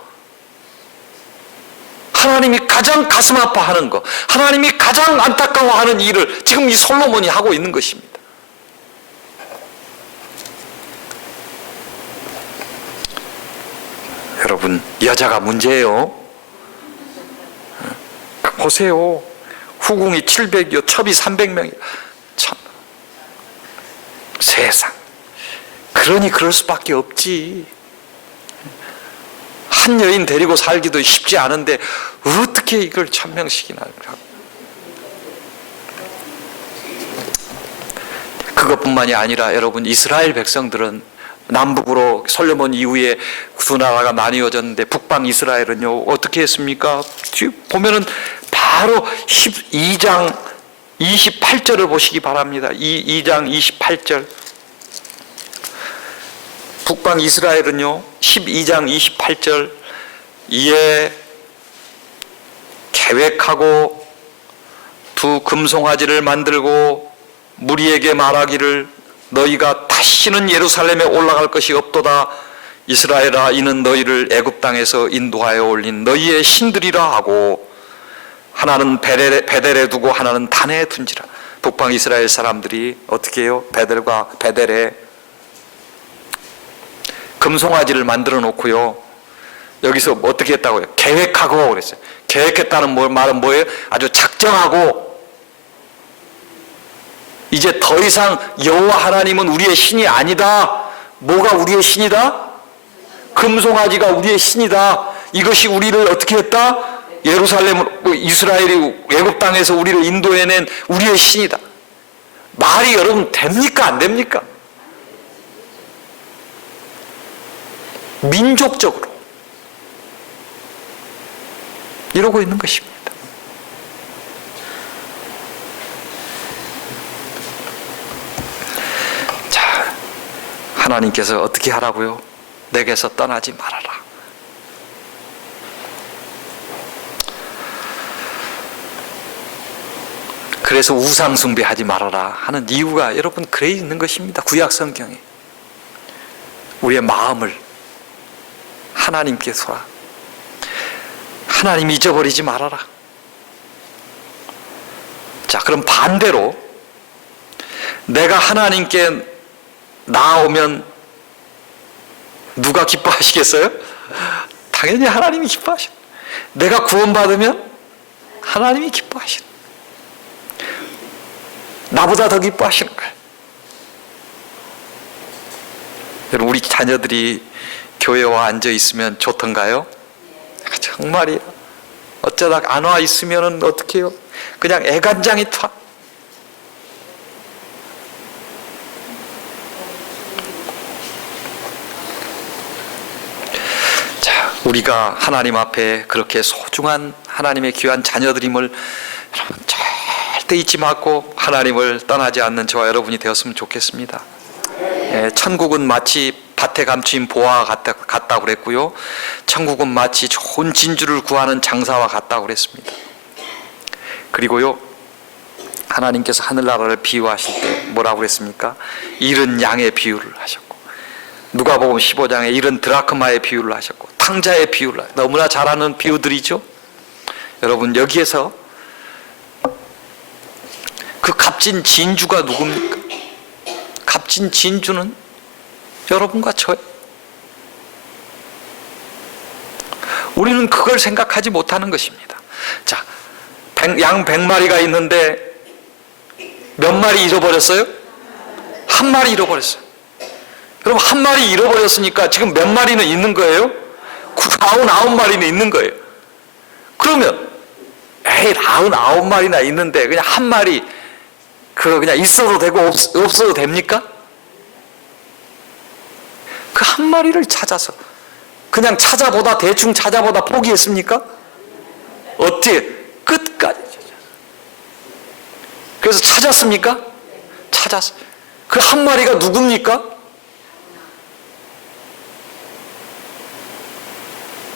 하나님이 가장 가슴 아파하는 거, 하나님이 가장 안타까워하는 일을 지금 이 솔로몬이 하고 있는 것입니다. 여러분 여자가 문제예요. 보세요. 후궁이 700여, 첩이 300명이야. 참, 세상. 그러니 그럴 수밖에 없지. 한 여인 데리고 살기도 쉽지 않은데 어떻게 이걸 1000명씩이나 하고. 그것뿐만이 아니라 여러분 이스라엘 백성들은 남북으로 솔로몬 이후에 두 나라가 나뉘어졌는데 북방 이스라엘은요 어떻게 했습니까? 보면은 바로 12장 28절을 보시기 바랍니다. 2장 28절. 북방 이스라엘은요 12장 28절 이에 계획하고 두 금송아지를 만들고 무리에게 말하기를 너희가 다시는 예루살렘에 올라갈 것이 없도다. 이스라엘아 이는 너희를 애굽 땅에서 인도하여 올린 너희의 신들이라 하고 하나는 베델에 두고 하나는 단에 둔지라. 북방 이스라엘 사람들이 어떻게 해요? 베델에 금송아지를 만들어 놓고요. 여기서 어떻게 했다고요? 계획하고 그랬어요. 계획했다는 말은 뭐예요? 아주 작정하고 이제 더 이상 여호와 하나님은 우리의 신이 아니다. 뭐가 우리의 신이다? 금송아지가 우리의 신이다. 이것이 우리를 어떻게 했다? 예루살렘, 이스라엘이 애굽 땅에서 우리를 인도해낸 우리의 신이다. 말이 여러분 됩니까? 안 됩니까? 민족적으로 이러고 있는 것입니다. 자, 하나님께서 어떻게 하라고요? 내게서 떠나지 말아라. 그래서 우상 숭배하지 말아라 하는 이유가 여러분 그래 있는 것입니다. 구약 성경에 우리의 마음을 하나님께 쏘라. 하나님 잊어버리지 말아라. 자, 그럼 반대로 내가 하나님께 나아오면 누가 기뻐하시겠어요? 당연히 하나님이 기뻐하시는. 내가 구원받으면 하나님이 기뻐하시는. 나보다 더 기뻐하시는 거예요. 여러분, 우리 자녀들이 교회에 와 앉아 있으면 좋던가요? 정말이에요. 어쩌다 안 와 있으면 어떻게 해요? 그냥 애간장이 타. 자, 우리가 하나님 앞에 그렇게 소중한 하나님의 귀한 자녀들임을 여러분 절대 잊지 말고 하나님을 떠나지 않는 저와 여러분이 되었으면 좋겠습니다. 천국은 마치 밭에 감추인 보화와 같다고 그랬고요. 천국은 마치 좋은 진주를 구하는 장사와 같다고 그랬습니다. 그리고요, 하나님께서 하늘나라를 비유하실 때 뭐라고 그랬습니까? 잃은 양의 비유를 하셨고, 누가복음 15장에 잃은 드라크마의 비유를 하셨고, 탕자의 비유를 하셨고, 너무나 잘 아는 비유들이죠. 여러분, 여기에서 그 값진 진주가 누굽니까? 값진 진주는 여러분과 저예요. 우리는 그걸 생각하지 못하는 것입니다. 자, 양 100마리가 있는데 몇 마리 잃어버렸어요? 한 마리 잃어버렸어요. 여러분, 한 마리 잃어버렸으니까 지금 몇 마리는 있는 거예요? 99마리는 있는 거예요. 그러면 99마리나 있는데 그냥 한 마리 그거 그냥 있어도 되고 없어도 됩니까? 그 한 마리를 찾아서 그냥 찾아보다 대충 찾아보다 포기했습니까? 어떻게 끝까지 찾아. 그래서 찾았습니까? 찾았어요. 그 한 마리가 누굽니까?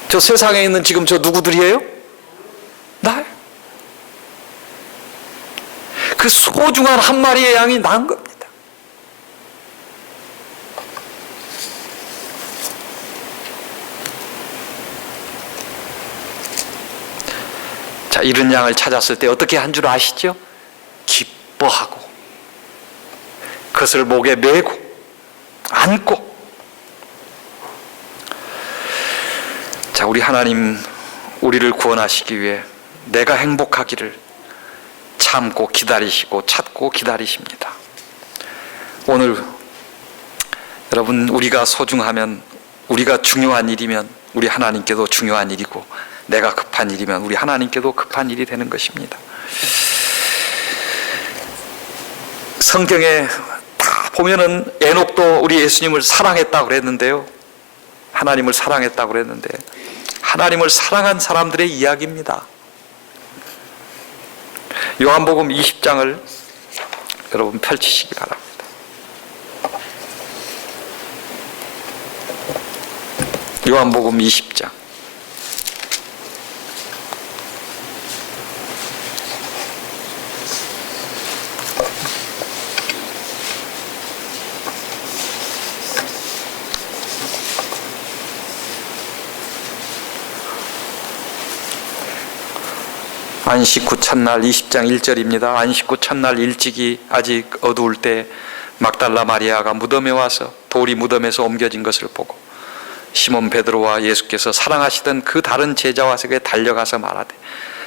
저 세상에 있는 지금 저 누구들이에요? 나예요. 그 소중한 한 마리의 양이 난 겁니다. 자, 잃은 양을 찾았을 때 어떻게 한 줄 아시죠? 기뻐하고 그것을 목에 메고 안고. 자, 우리 하나님 우리를 구원하시기 위해 내가 행복하기를 참고 기다리시고 찾고 기다리십니다. 오늘 여러분, 우리가 소중하면, 우리가 중요한 일이면 우리 하나님께도 중요한 일이고, 내가 급한 일이면 우리 하나님께도 급한 일이 되는 것입니다. 성경에 다 보면은 에녹도 우리 예수님을 사랑했다고 그랬는데요, 하나님을 사랑했다고 그랬는데, 하나님을 사랑한 사람들의 이야기입니다. 요한복음 20장을 여러분 펼치시기 바랍니다. 요한복음 20장. 안식 후 첫날 20장 1절입니다. 안식 후 첫날 일찍이 아직 어두울 때 막달라 마리아가 무덤에 와서 돌이 무덤에서 옮겨진 것을 보고 시몬 베드로와 예수께서 사랑하시던 그 다른 제자와 에게 달려가서 말하되,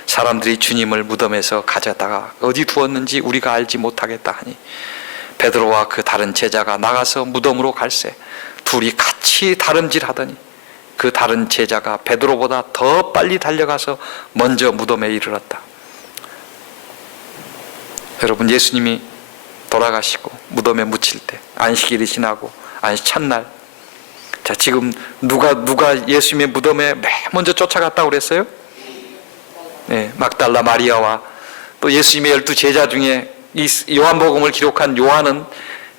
사람들이 주님을 무덤에서 가져다가 어디 두었는지 우리가 알지 못하겠다 하니, 베드로와 그 다른 제자가 나가서 무덤으로 갈새 둘이 같이 다름질하더니 그 다른 제자가 베드로보다 더 빨리 달려가서 먼저 무덤에 이르렀다. 여러분, 예수님이 돌아가시고 무덤에 묻힐 때 안식일이 지나고 안식 첫날, 자, 지금 누가 예수님의 무덤에 맨 먼저 쫓아갔다고 그랬어요? 네, 막달라 마리아와 또 예수님의 12제자 중에 이 요한복음을 기록한 요한은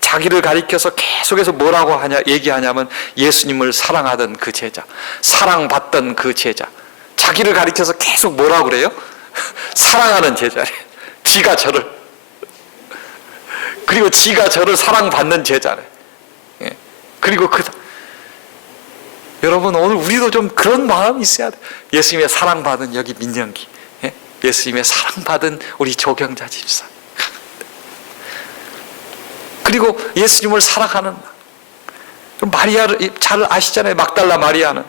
자기를 가리켜서 계속해서 뭐라고 얘기하냐면 예수님을 사랑하던 그 제자, 사랑받던 그 제자, 자기를 가리켜서 계속 뭐라고 그래요? 사랑하는 제자래. 지가 저를, 그리고 지가 저를 사랑받는 제자래. 예. 그리고 여러분, 오늘 우리도 좀 그런 마음이 있어야 돼. 예수님의 사랑받은 여기 민영기, 예? 예수님의 사랑받은 우리 조경자 집사, 그리고 예수님을 사랑하는 마리아를 잘 아시잖아요. 막달라 마리아는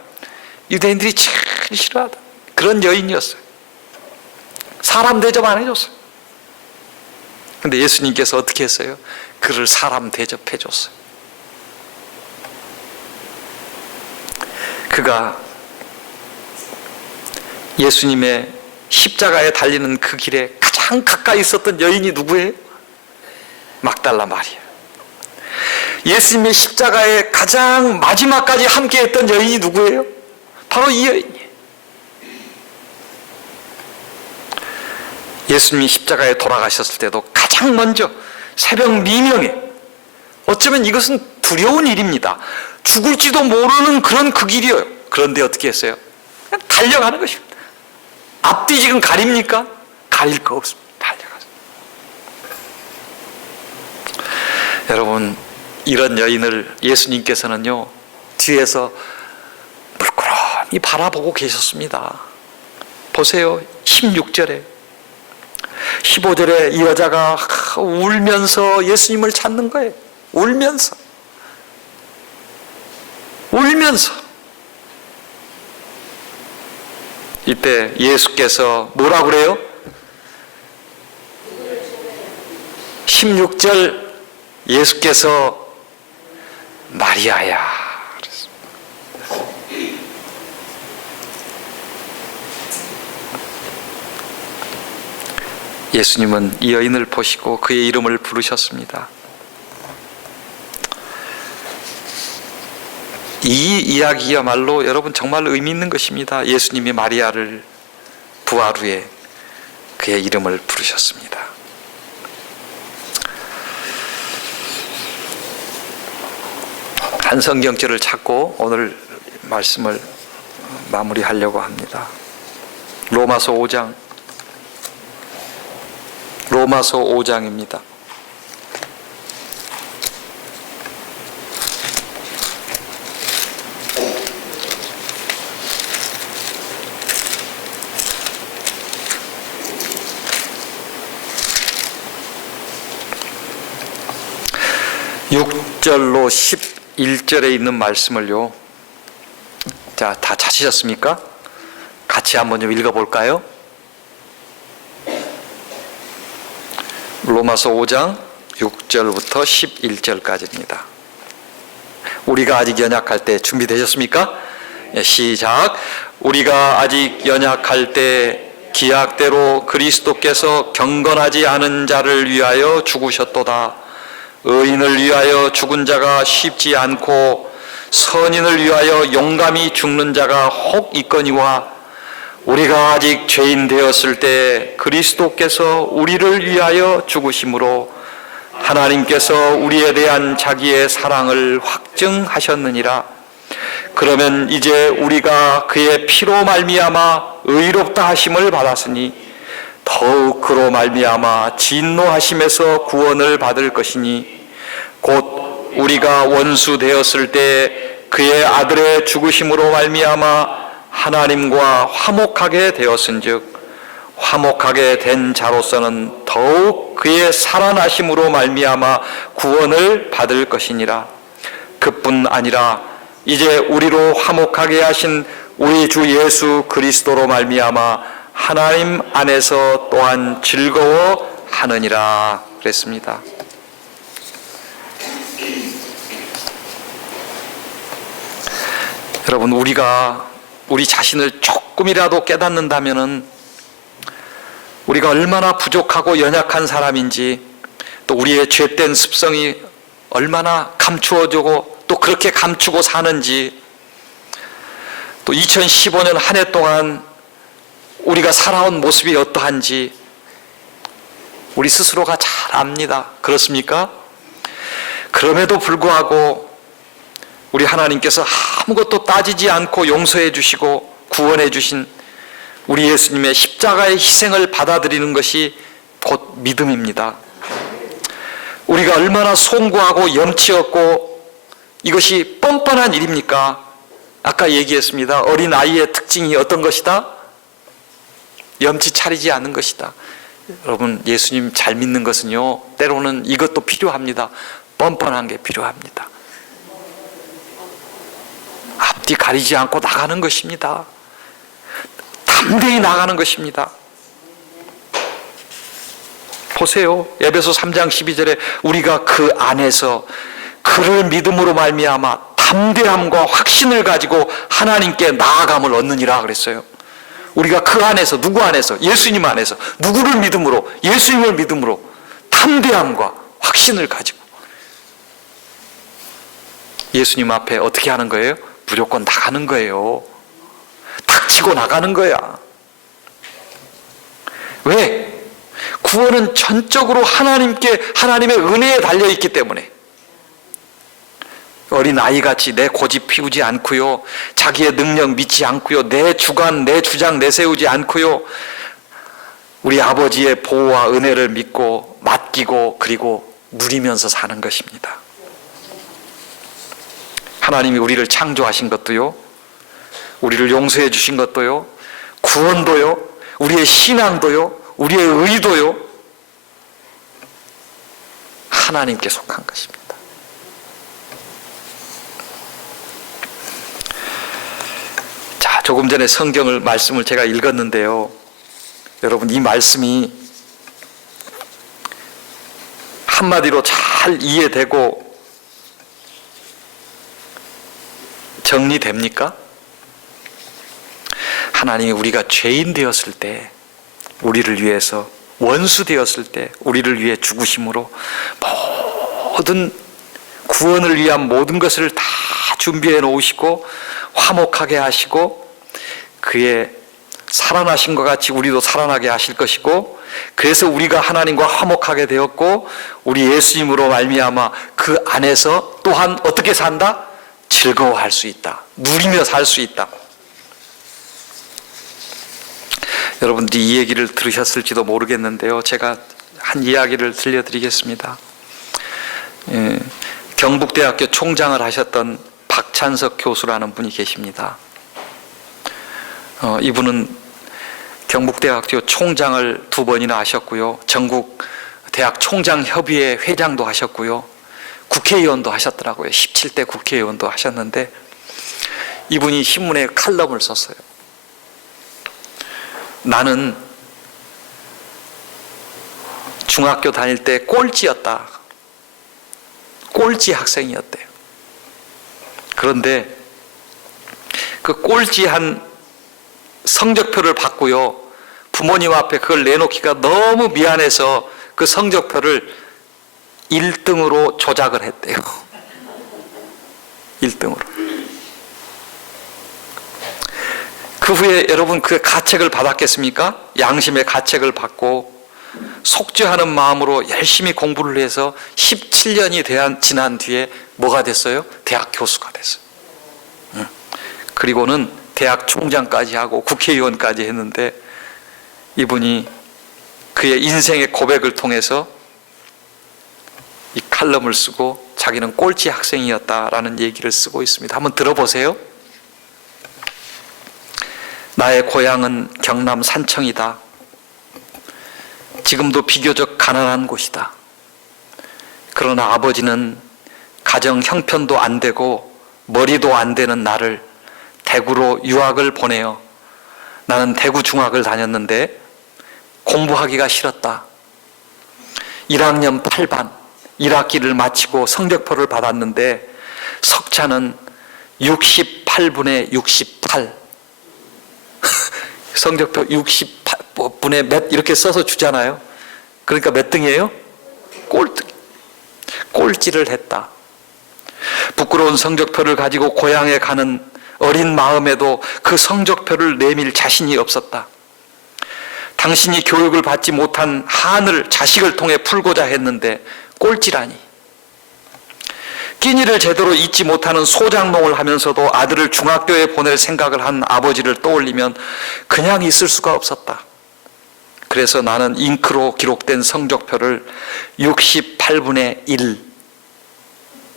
유대인들이 제일 싫어하던 그런 여인이었어요. 사람 대접 안 해줬어요. 근데 예수님께서 어떻게 했어요? 그를 사람 대접해 줬어요. 그가 예수님의 십자가에 달리는 그 길에 가장 가까이 있었던 여인이 누구예요? 막달라 마리아. 예수님의 십자가에 가장 마지막까지 함께 했던 여인이 누구예요? 바로 이 여인이에요. 예수님이 십자가에 돌아가셨을 때도 가장 먼저 새벽 미명에, 어쩌면 이것은 두려운 일입니다. 죽을지도 모르는 그런 그 길이에요. 그런데 어떻게 했어요? 그냥 달려가는 것입니다. 앞뒤 지금 가립니까? 가릴 거 없습니다. 달려가서. 여러분, 이런 여인을 예수님께서는요, 뒤에서 물끄러미 바라보고 계셨습니다. 보세요. 16절에 15절에 이 여자가 울면서 예수님을 찾는 거예요. 울면서 이때 예수께서 뭐라고 그래요? 16절 예수께서 마리아야 그랬습니다. 예수님은 이 여인을 보시고 그의 이름을 부르셨습니다. 이 이야기야말로 여러분 정말 의미 있는 것입니다. 예수님이 마리아를 부활 후에 그의 이름을 부르셨습니다. 한 성경절을 찾고 오늘 말씀을 마무리하려고 합니다. 로마서 5장입니다. (6절로) (11절에) 있는 말씀을요, 자, 다 찾으셨습니까? 같이 한번 좀 읽어볼까요? 로마서 5장 6절부터 11절까지입니다. 우리가 아직 연약할 때, 준비되셨습니까? 시작. 우리가 아직 연약할 때 기약대로 그리스도께서 경건하지 않은 자를 위하여 죽으셨도다. 의인을 위하여 죽은 자가 쉽지 않고 선인을 위하여 용감히 죽는 자가 혹 있거니와, 우리가 아직 죄인 되었을 때 그리스도께서 우리를 위하여 죽으심으로 하나님께서 우리에 대한 자기의 사랑을 확증하셨느니라. 그러면 이제 우리가 그의 피로 말미암아 의롭다 하심을 받았으니 더욱 그로 말미암아 진노하심에서 구원을 받을 것이니, 곧 우리가 원수 되었을 때 그의 아들의 죽으심으로 말미암아 하나님과 화목하게 되었은즉, 화목하게 된 자로서는 더욱 그의 살아나심으로 말미암아 구원을 받을 것이니라. 그뿐 아니라 이제 우리로 화목하게 하신 우리 주 예수 그리스도로 말미암아 하나님 안에서 또한 즐거워하느니라 그랬습니다. 여러분, 우리가 우리 자신을 조금이라도 깨닫는다면은 우리가 얼마나 부족하고 연약한 사람인지, 또 우리의 죄된 습성이 얼마나 감추어지고 또 그렇게 감추고 사는지, 또 2015년 한 해 동안 우리가 살아온 모습이 어떠한지 우리 스스로가 잘 압니다. 그렇습니까? 그럼에도 불구하고 우리 하나님께서 아무것도 따지지 않고 용서해 주시고 구원해 주신 우리 예수님의 십자가의 희생을 받아들이는 것이 곧 믿음입니다. 우리가 얼마나 송구하고 염치 없고 이것이 뻔뻔한 일입니까? 아까 얘기했습니다. 어린 아이의 특징이 어떤 것이다? 염치 차리지 않는 것이다. 여러분, 예수님 잘 믿는 것은요, 때로는 이것도 필요합니다. 뻔뻔한 게 필요합니다. 앞뒤 가리지 않고 나가는 것입니다. 담대히 나가는 것입니다. 보세요. 에베소 3장 12절에 우리가 그 안에서 그를 믿음으로 말미암아 담대함과 확신을 가지고 하나님께 나아감을 얻느니라 그랬어요. 우리가 그 안에서, 누구 안에서? 예수님 안에서. 누구를 믿음으로? 예수님을 믿음으로 담대함과 확신을 가지고 예수님 앞에 어떻게 하는 거예요? 무조건 나가는 거예요. 닥치고 나가는 거야. 왜? 구원은 전적으로 하나님의 은혜에 달려있기 때문에. 어린아이같이 내 고집 피우지 않고요, 자기의 능력 믿지 않고요, 내 주관, 내 주장 내세우지 않고요, 우리 아버지의 보호와 은혜를 믿고 맡기고 그리고 누리면서 사는 것입니다. 하나님이 우리를 창조하신 것도요, 우리를 용서해 주신 것도요, 구원도요, 우리의 신앙도요, 우리의 의도요, 하나님께 속한 것입니다. 자, 조금 전에 말씀을 제가 읽었는데요, 여러분, 이 말씀이 한마디로 잘 이해되고 정리됩니까? 하나님이 우리가 죄인 되었을 때, 우리를 위해서 원수 되었을 때 우리를 위해 죽으심으로 모든 구원을 위한 모든 것을 다 준비해 놓으시고 화목하게 하시고 그의 살아나신 것 같이 우리도 살아나게 하실 것이고, 그래서 우리가 하나님과 화목하게 되었고 우리 예수님으로 말미암아 그 안에서 또한 어떻게 산다? 즐거워할 수 있다. 누리며 살 수 있다. 여러분들이 이 얘기를 들으셨을지도 모르겠는데요, 제가 한 이야기를 들려드리겠습니다. 경북대학교 총장을 하셨던 박찬석 교수라는 분이 계십니다. 이분은 경북대학교 총장을 2번이나 하셨고요, 전국 대학 총장협의회 회장도 하셨고요, 국회의원도 하셨더라고요. 17대 국회의원도 하셨는데, 이분이 신문에 칼럼을 썼어요. 나는 중학교 다닐 때 꼴찌였다. 꼴찌 학생이었대요. 그런데 그 꼴찌한 성적표를 받고요, 부모님 앞에 그걸 내놓기가 너무 미안해서 그 성적표를 1등으로 조작을 했대요. 1등으로. 그 후에 여러분 그 가책을 받았겠습니까? 양심의 가책을 받고 속죄하는 마음으로 열심히 공부를 해서 17년이 지난 뒤에 뭐가 됐어요? 대학 교수가 됐어요. 그리고는 대학 총장까지 하고 국회의원까지 했는데, 이분이 그의 인생의 고백을 통해서 이 칼럼을 쓰고 자기는 꼴찌 학생이었다라는 얘기를 쓰고 있습니다. 한번 들어보세요. 나의 고향은 경남 산청이다. 지금도 비교적 가난한 곳이다. 그러나 아버지는 가정 형편도 안 되고 머리도 안 되는 나를 대구로 유학을 보내요. 나는 대구 중학을 다녔는데 공부하기가 싫었다. 1학년 8반 1학기를 마치고 성적표를 받았는데 석차는 68분의 68. 성적표 60분의 몇 이렇게 써서 주잖아요. 그러니까 몇 등이에요? 꼴등. 꼴찌를 했다. 부끄러운 성적표를 가지고 고향에 가는 어린 마음에도 그 성적표를 내밀 자신이 없었다. 당신이 교육을 받지 못한 한을 자식을 통해 풀고자 했는데 꼴찌라니. 끼니를 제대로 잊지 못하는 소장농을 하면서도 아들을 중학교에 보낼 생각을 한 아버지를 떠올리면 그냥 있을 수가 없었다. 그래서 나는 잉크로 기록된 성적표를 68분의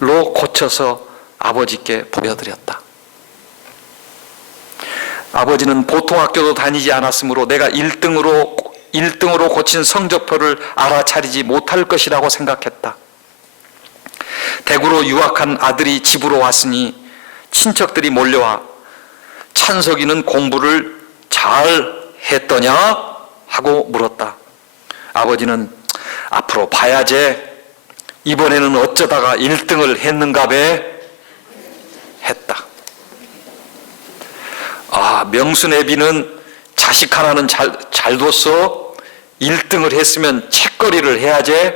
1로 고쳐서 아버지께 보여드렸다. 아버지는 보통 학교도 다니지 않았으므로 내가 1등으로 고친 성적표를 알아차리지 못할 것이라고 생각했다. 대구로 유학한 아들이 집으로 왔으니 친척들이 몰려와 찬석이는 공부를 잘 했더냐? 하고 물었다. 아버지는 앞으로 봐야지. 이번에는 어쩌다가 1등을 했는가 배? 했다. 아, 명순애비는 자식 하나는 잘 뒀어? 1등을 했으면 책거리를 해야지.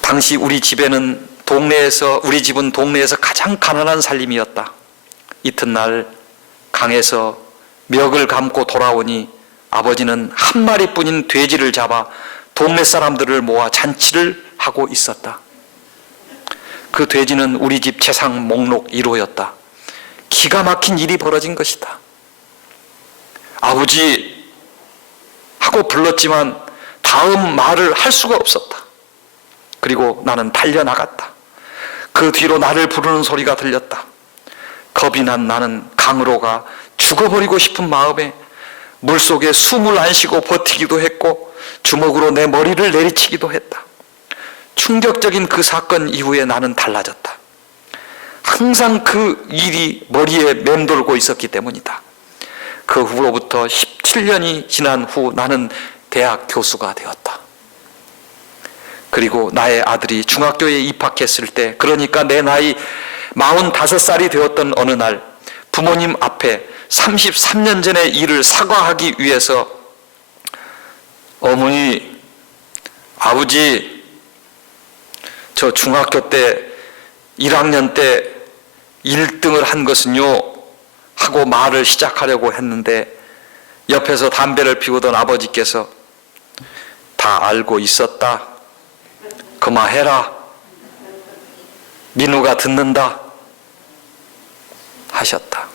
당시 우리 집은 동네에서 가장 가난한 살림이었다. 이튿날 강에서 멱을 감고 돌아오니 아버지는 한 마리뿐인 돼지를 잡아 동네 사람들을 모아 잔치를 하고 있었다. 그 돼지는 우리 집 재산 목록 1호였다. 기가 막힌 일이 벌어진 것이다. 아버지 하고 불렀지만 다음 말을 할 수가 없었다. 그리고 나는 달려나갔다. 그 뒤로 나를 부르는 소리가 들렸다. 겁이 난 나는 강으로 가 죽어버리고 싶은 마음에 물속에 숨을 안 쉬고 버티기도 했고 주먹으로 내 머리를 내리치기도 했다. 충격적인 그 사건 이후에 나는 달라졌다. 항상 그 일이 머리에 맴돌고 있었기 때문이다. 그 후로부터 17년이 지난 후 나는 대학 교수가 되었다. 그리고 나의 아들이 중학교에 입학했을 때, 그러니까 내 나이 45살이 되었던 어느 날 부모님 앞에 33년 전의 일을 사과하기 위해서 어머니, 아버지, 저 중학교 때 1학년 때 1등을 한 것은요 하고 말을 시작하려고 했는데 옆에서 담배를 피우던 아버지께서 다 알고 있었다. 그만해라. 민우가 듣는다. 하셨다.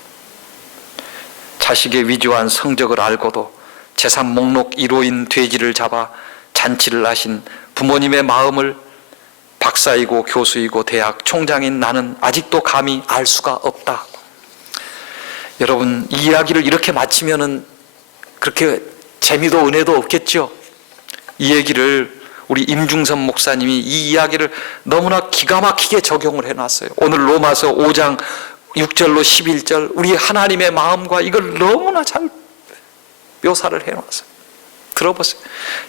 자식의 위조한 성적을 알고도 재산 목록 1호인 돼지를 잡아 잔치를 하신 부모님의 마음을 박사이고 교수이고 대학 총장인 나는 아직도 감히 알 수가 없다. 여러분, 이 이야기를 이렇게 마치면은 그렇게 재미도 은혜도 없겠죠. 이 얘기를 우리 임중선 목사님이 이 이야기를 너무나 기가 막히게 적용을 해놨어요. 오늘 로마서 5장 6절로 11절 우리 하나님의 마음과 이걸 너무나 잘 묘사를 해놨어요. 들어보세요.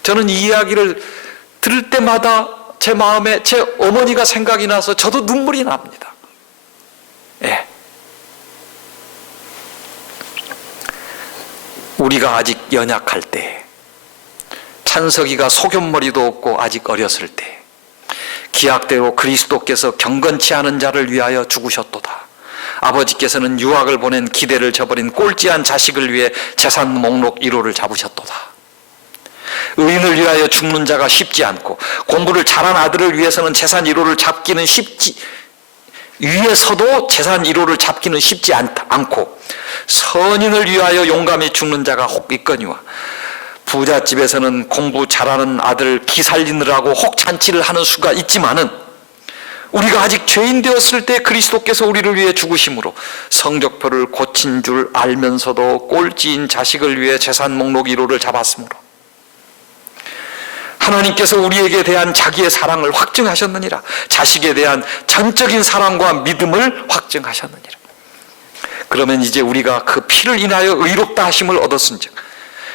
저는 이 이야기를 들을 때마다 제 마음에 제 어머니가 생각이 나서 저도 눈물이 납니다. 예. 우리가 아직 연약할 때, 찬석이가 소견머리도 없고 아직 어렸을 때 기약대로 그리스도께서 경건치 않은 자를 위하여 죽으셨도다. 아버지께서는 유학을 보낸 기대를 저버린 꼴찌한 자식을 위해 재산 목록 1호를 잡으셨도다. 의인을 위하여 죽는 자가 쉽지 않고 공부를 잘한 아들을 위해서는 재산 1호를 잡기는 위에서도 재산 1호를 잡기는 쉽지 않고 선인을 위하여 용감히 죽는 자가 혹 있거니와 부잣집에서는 공부 잘하는 아들 기 살리느라고 혹 잔치를 하는 수가 있지만은 우리가 아직 죄인 되었을 때 그리스도께서 우리를 위해 죽으심으로 성적표를 고친 줄 알면서도 꼴찌인 자식을 위해 재산 목록 1호를 잡았으므로 하나님께서 우리에게 대한 자기의 사랑을 확증하셨느니라. 자식에 대한 전적인 사랑과 믿음을 확증하셨느니라. 그러면 이제 우리가 그 피를 인하여 의롭다 하심을 얻었은즉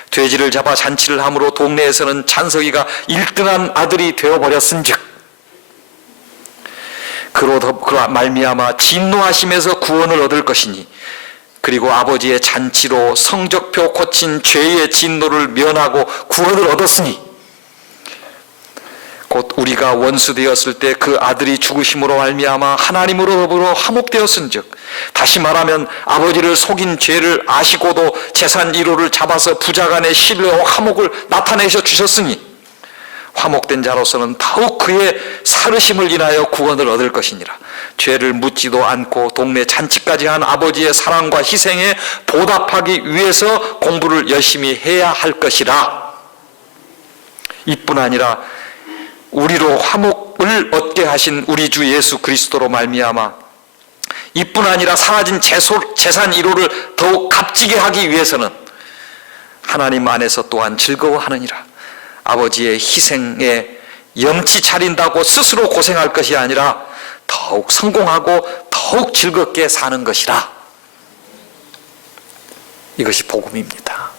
돼지를 잡아 잔치를 함으로 동네에서는 찬석이가 1등한 아들이 되어버렸은즉 그로 말미암아 진노하심에서 구원을 얻을 것이니 그리고 아버지의 잔치로 성적표 고친 죄의 진노를 면하고 구원을 얻었으니 곧 우리가 원수 되었을 때 그 아들이 죽으심으로 말미암아 하나님으로 더불어 화목되었은즉 다시 말하면 아버지를 속인 죄를 아시고도 재산 1호를 잡아서 부자간의 신뢰와 화목을 나타내셔 주셨으니 화목된 자로서는 더욱 그의 살으심을 인하여 구원을 얻을 것이니라. 죄를 묻지도 않고 동네 잔치까지 한 아버지의 사랑과 희생에 보답하기 위해서 공부를 열심히 해야 할 것이라. 이뿐 아니라 우리로 화목을 얻게 하신 우리 주 예수 그리스도로 말미암아 이뿐 아니라 사라진 재산 1호를 더욱 값지게 하기 위해서는 하나님 안에서 또한 즐거워하느니라. 아버지의 희생에 영치 차린다고 스스로 고생할 것이 아니라 더욱 성공하고 더욱 즐겁게 사는 것이라. 이것이 복음입니다.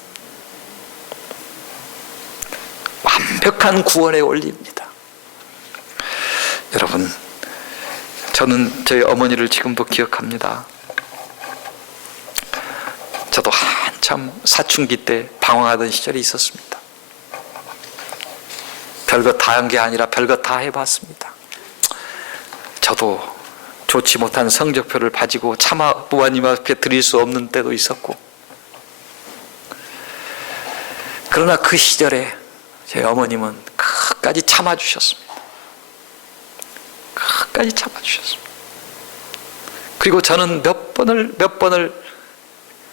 완벽한 구원의 원리입니다. 여러분, 저는 저희 어머니를 지금도 기억합니다. 저도 한참 사춘기 때 방황하던 시절이 있었습니다. 별것 다 한 게 아니라 별것 다 해봤습니다. 저도 좋지 못한 성적표를 가지고 차마 부모님 앞에 드릴 수 없는 때도 있었고, 그러나 그 시절에 제 어머님은 끝까지 참아주셨습니다. 끝까지 참아주셨습니다. 그리고 저는 몇 번을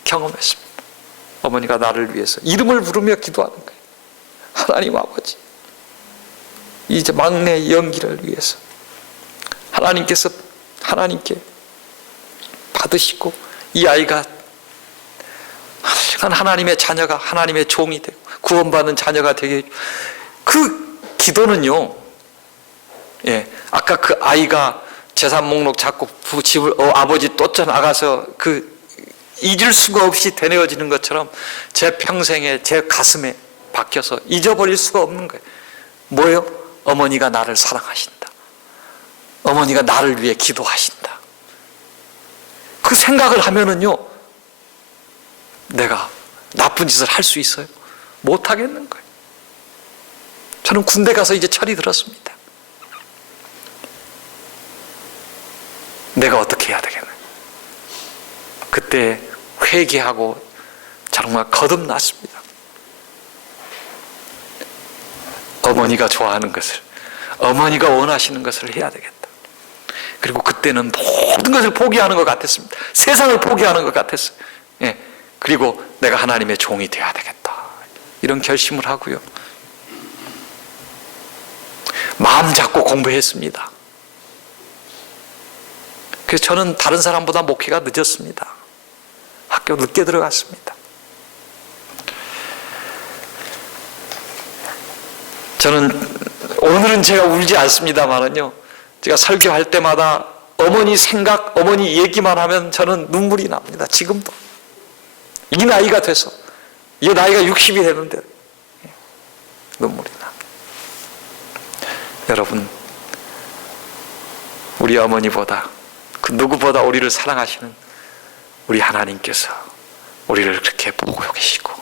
경험했습니다. 어머니가 나를 위해서 이름을 부르며 기도하는 거예요. 하나님 아버지, 이제 막내 영기를 위해서 하나님께 받으시고 이 아이가 하나님의 자녀가, 하나님의 종이 되고 구원받는 자녀가 되게, 그 기도는요, 아까 그 아이가 재산 목록 잡고 집을 아버지 쫓아나가서 잊을 수가 없이 되뇌어지는 것처럼 제 평생에 제 가슴에 박혀서 잊어버릴 수가 없는 거예요. 뭐예요? 어머니가 나를 사랑하신다. 어머니가 나를 위해 기도하신다. 그 생각을 하면은요, 내가 나쁜 짓을 할 수 있어요? 못 하겠는 거예요. 저는 군대 가서 이제 철이 들었습니다. 내가 어떻게 해야 되겠나? 그때 회개하고 정말 거듭났습니다. 어머니가 좋아하는 것을, 어머니가 원하시는 것을 해야 되겠다. 그리고 그때는 모든 것을 포기하는 것 같았습니다. 세상을 포기하는 것 같았어요. 그리고 내가 하나님의 종이 되어야 되겠다, 이런 결심을 하고요, 마음 잡고 공부했습니다. 그래서 저는 다른 사람보다 목회가 늦었습니다. 학교 늦게 들어갔습니다. 저는 오늘은 제가 울지 않습니다만은요, 제가 설교할 때마다 어머니 생각, 어머니 얘기만 하면 저는 눈물이 납니다. 지금도 이 나이가 돼서, 이 나이가 60이 되는데 눈물이 납니다. 여러분, 우리 어머니보다, 그 누구보다 우리를 사랑하시는 우리 하나님께서 우리를 그렇게 보고 계시고,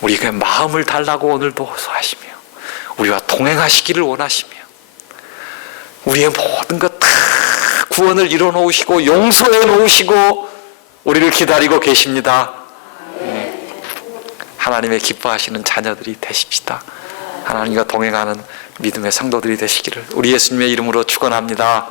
우리가 마음을 달라고 오늘도 호소하시며 우리와 동행하시기를 원하시며, 우리의 모든 것 다 구원을 이뤄 놓으시고 용서해 놓으시고 우리를 기다리고 계십니다. 하나님의 기뻐하시는 자녀들이 되십시다. 하나님과 동행하는 믿음의 성도들이 되시기를 우리 예수님의 이름으로 축원합니다.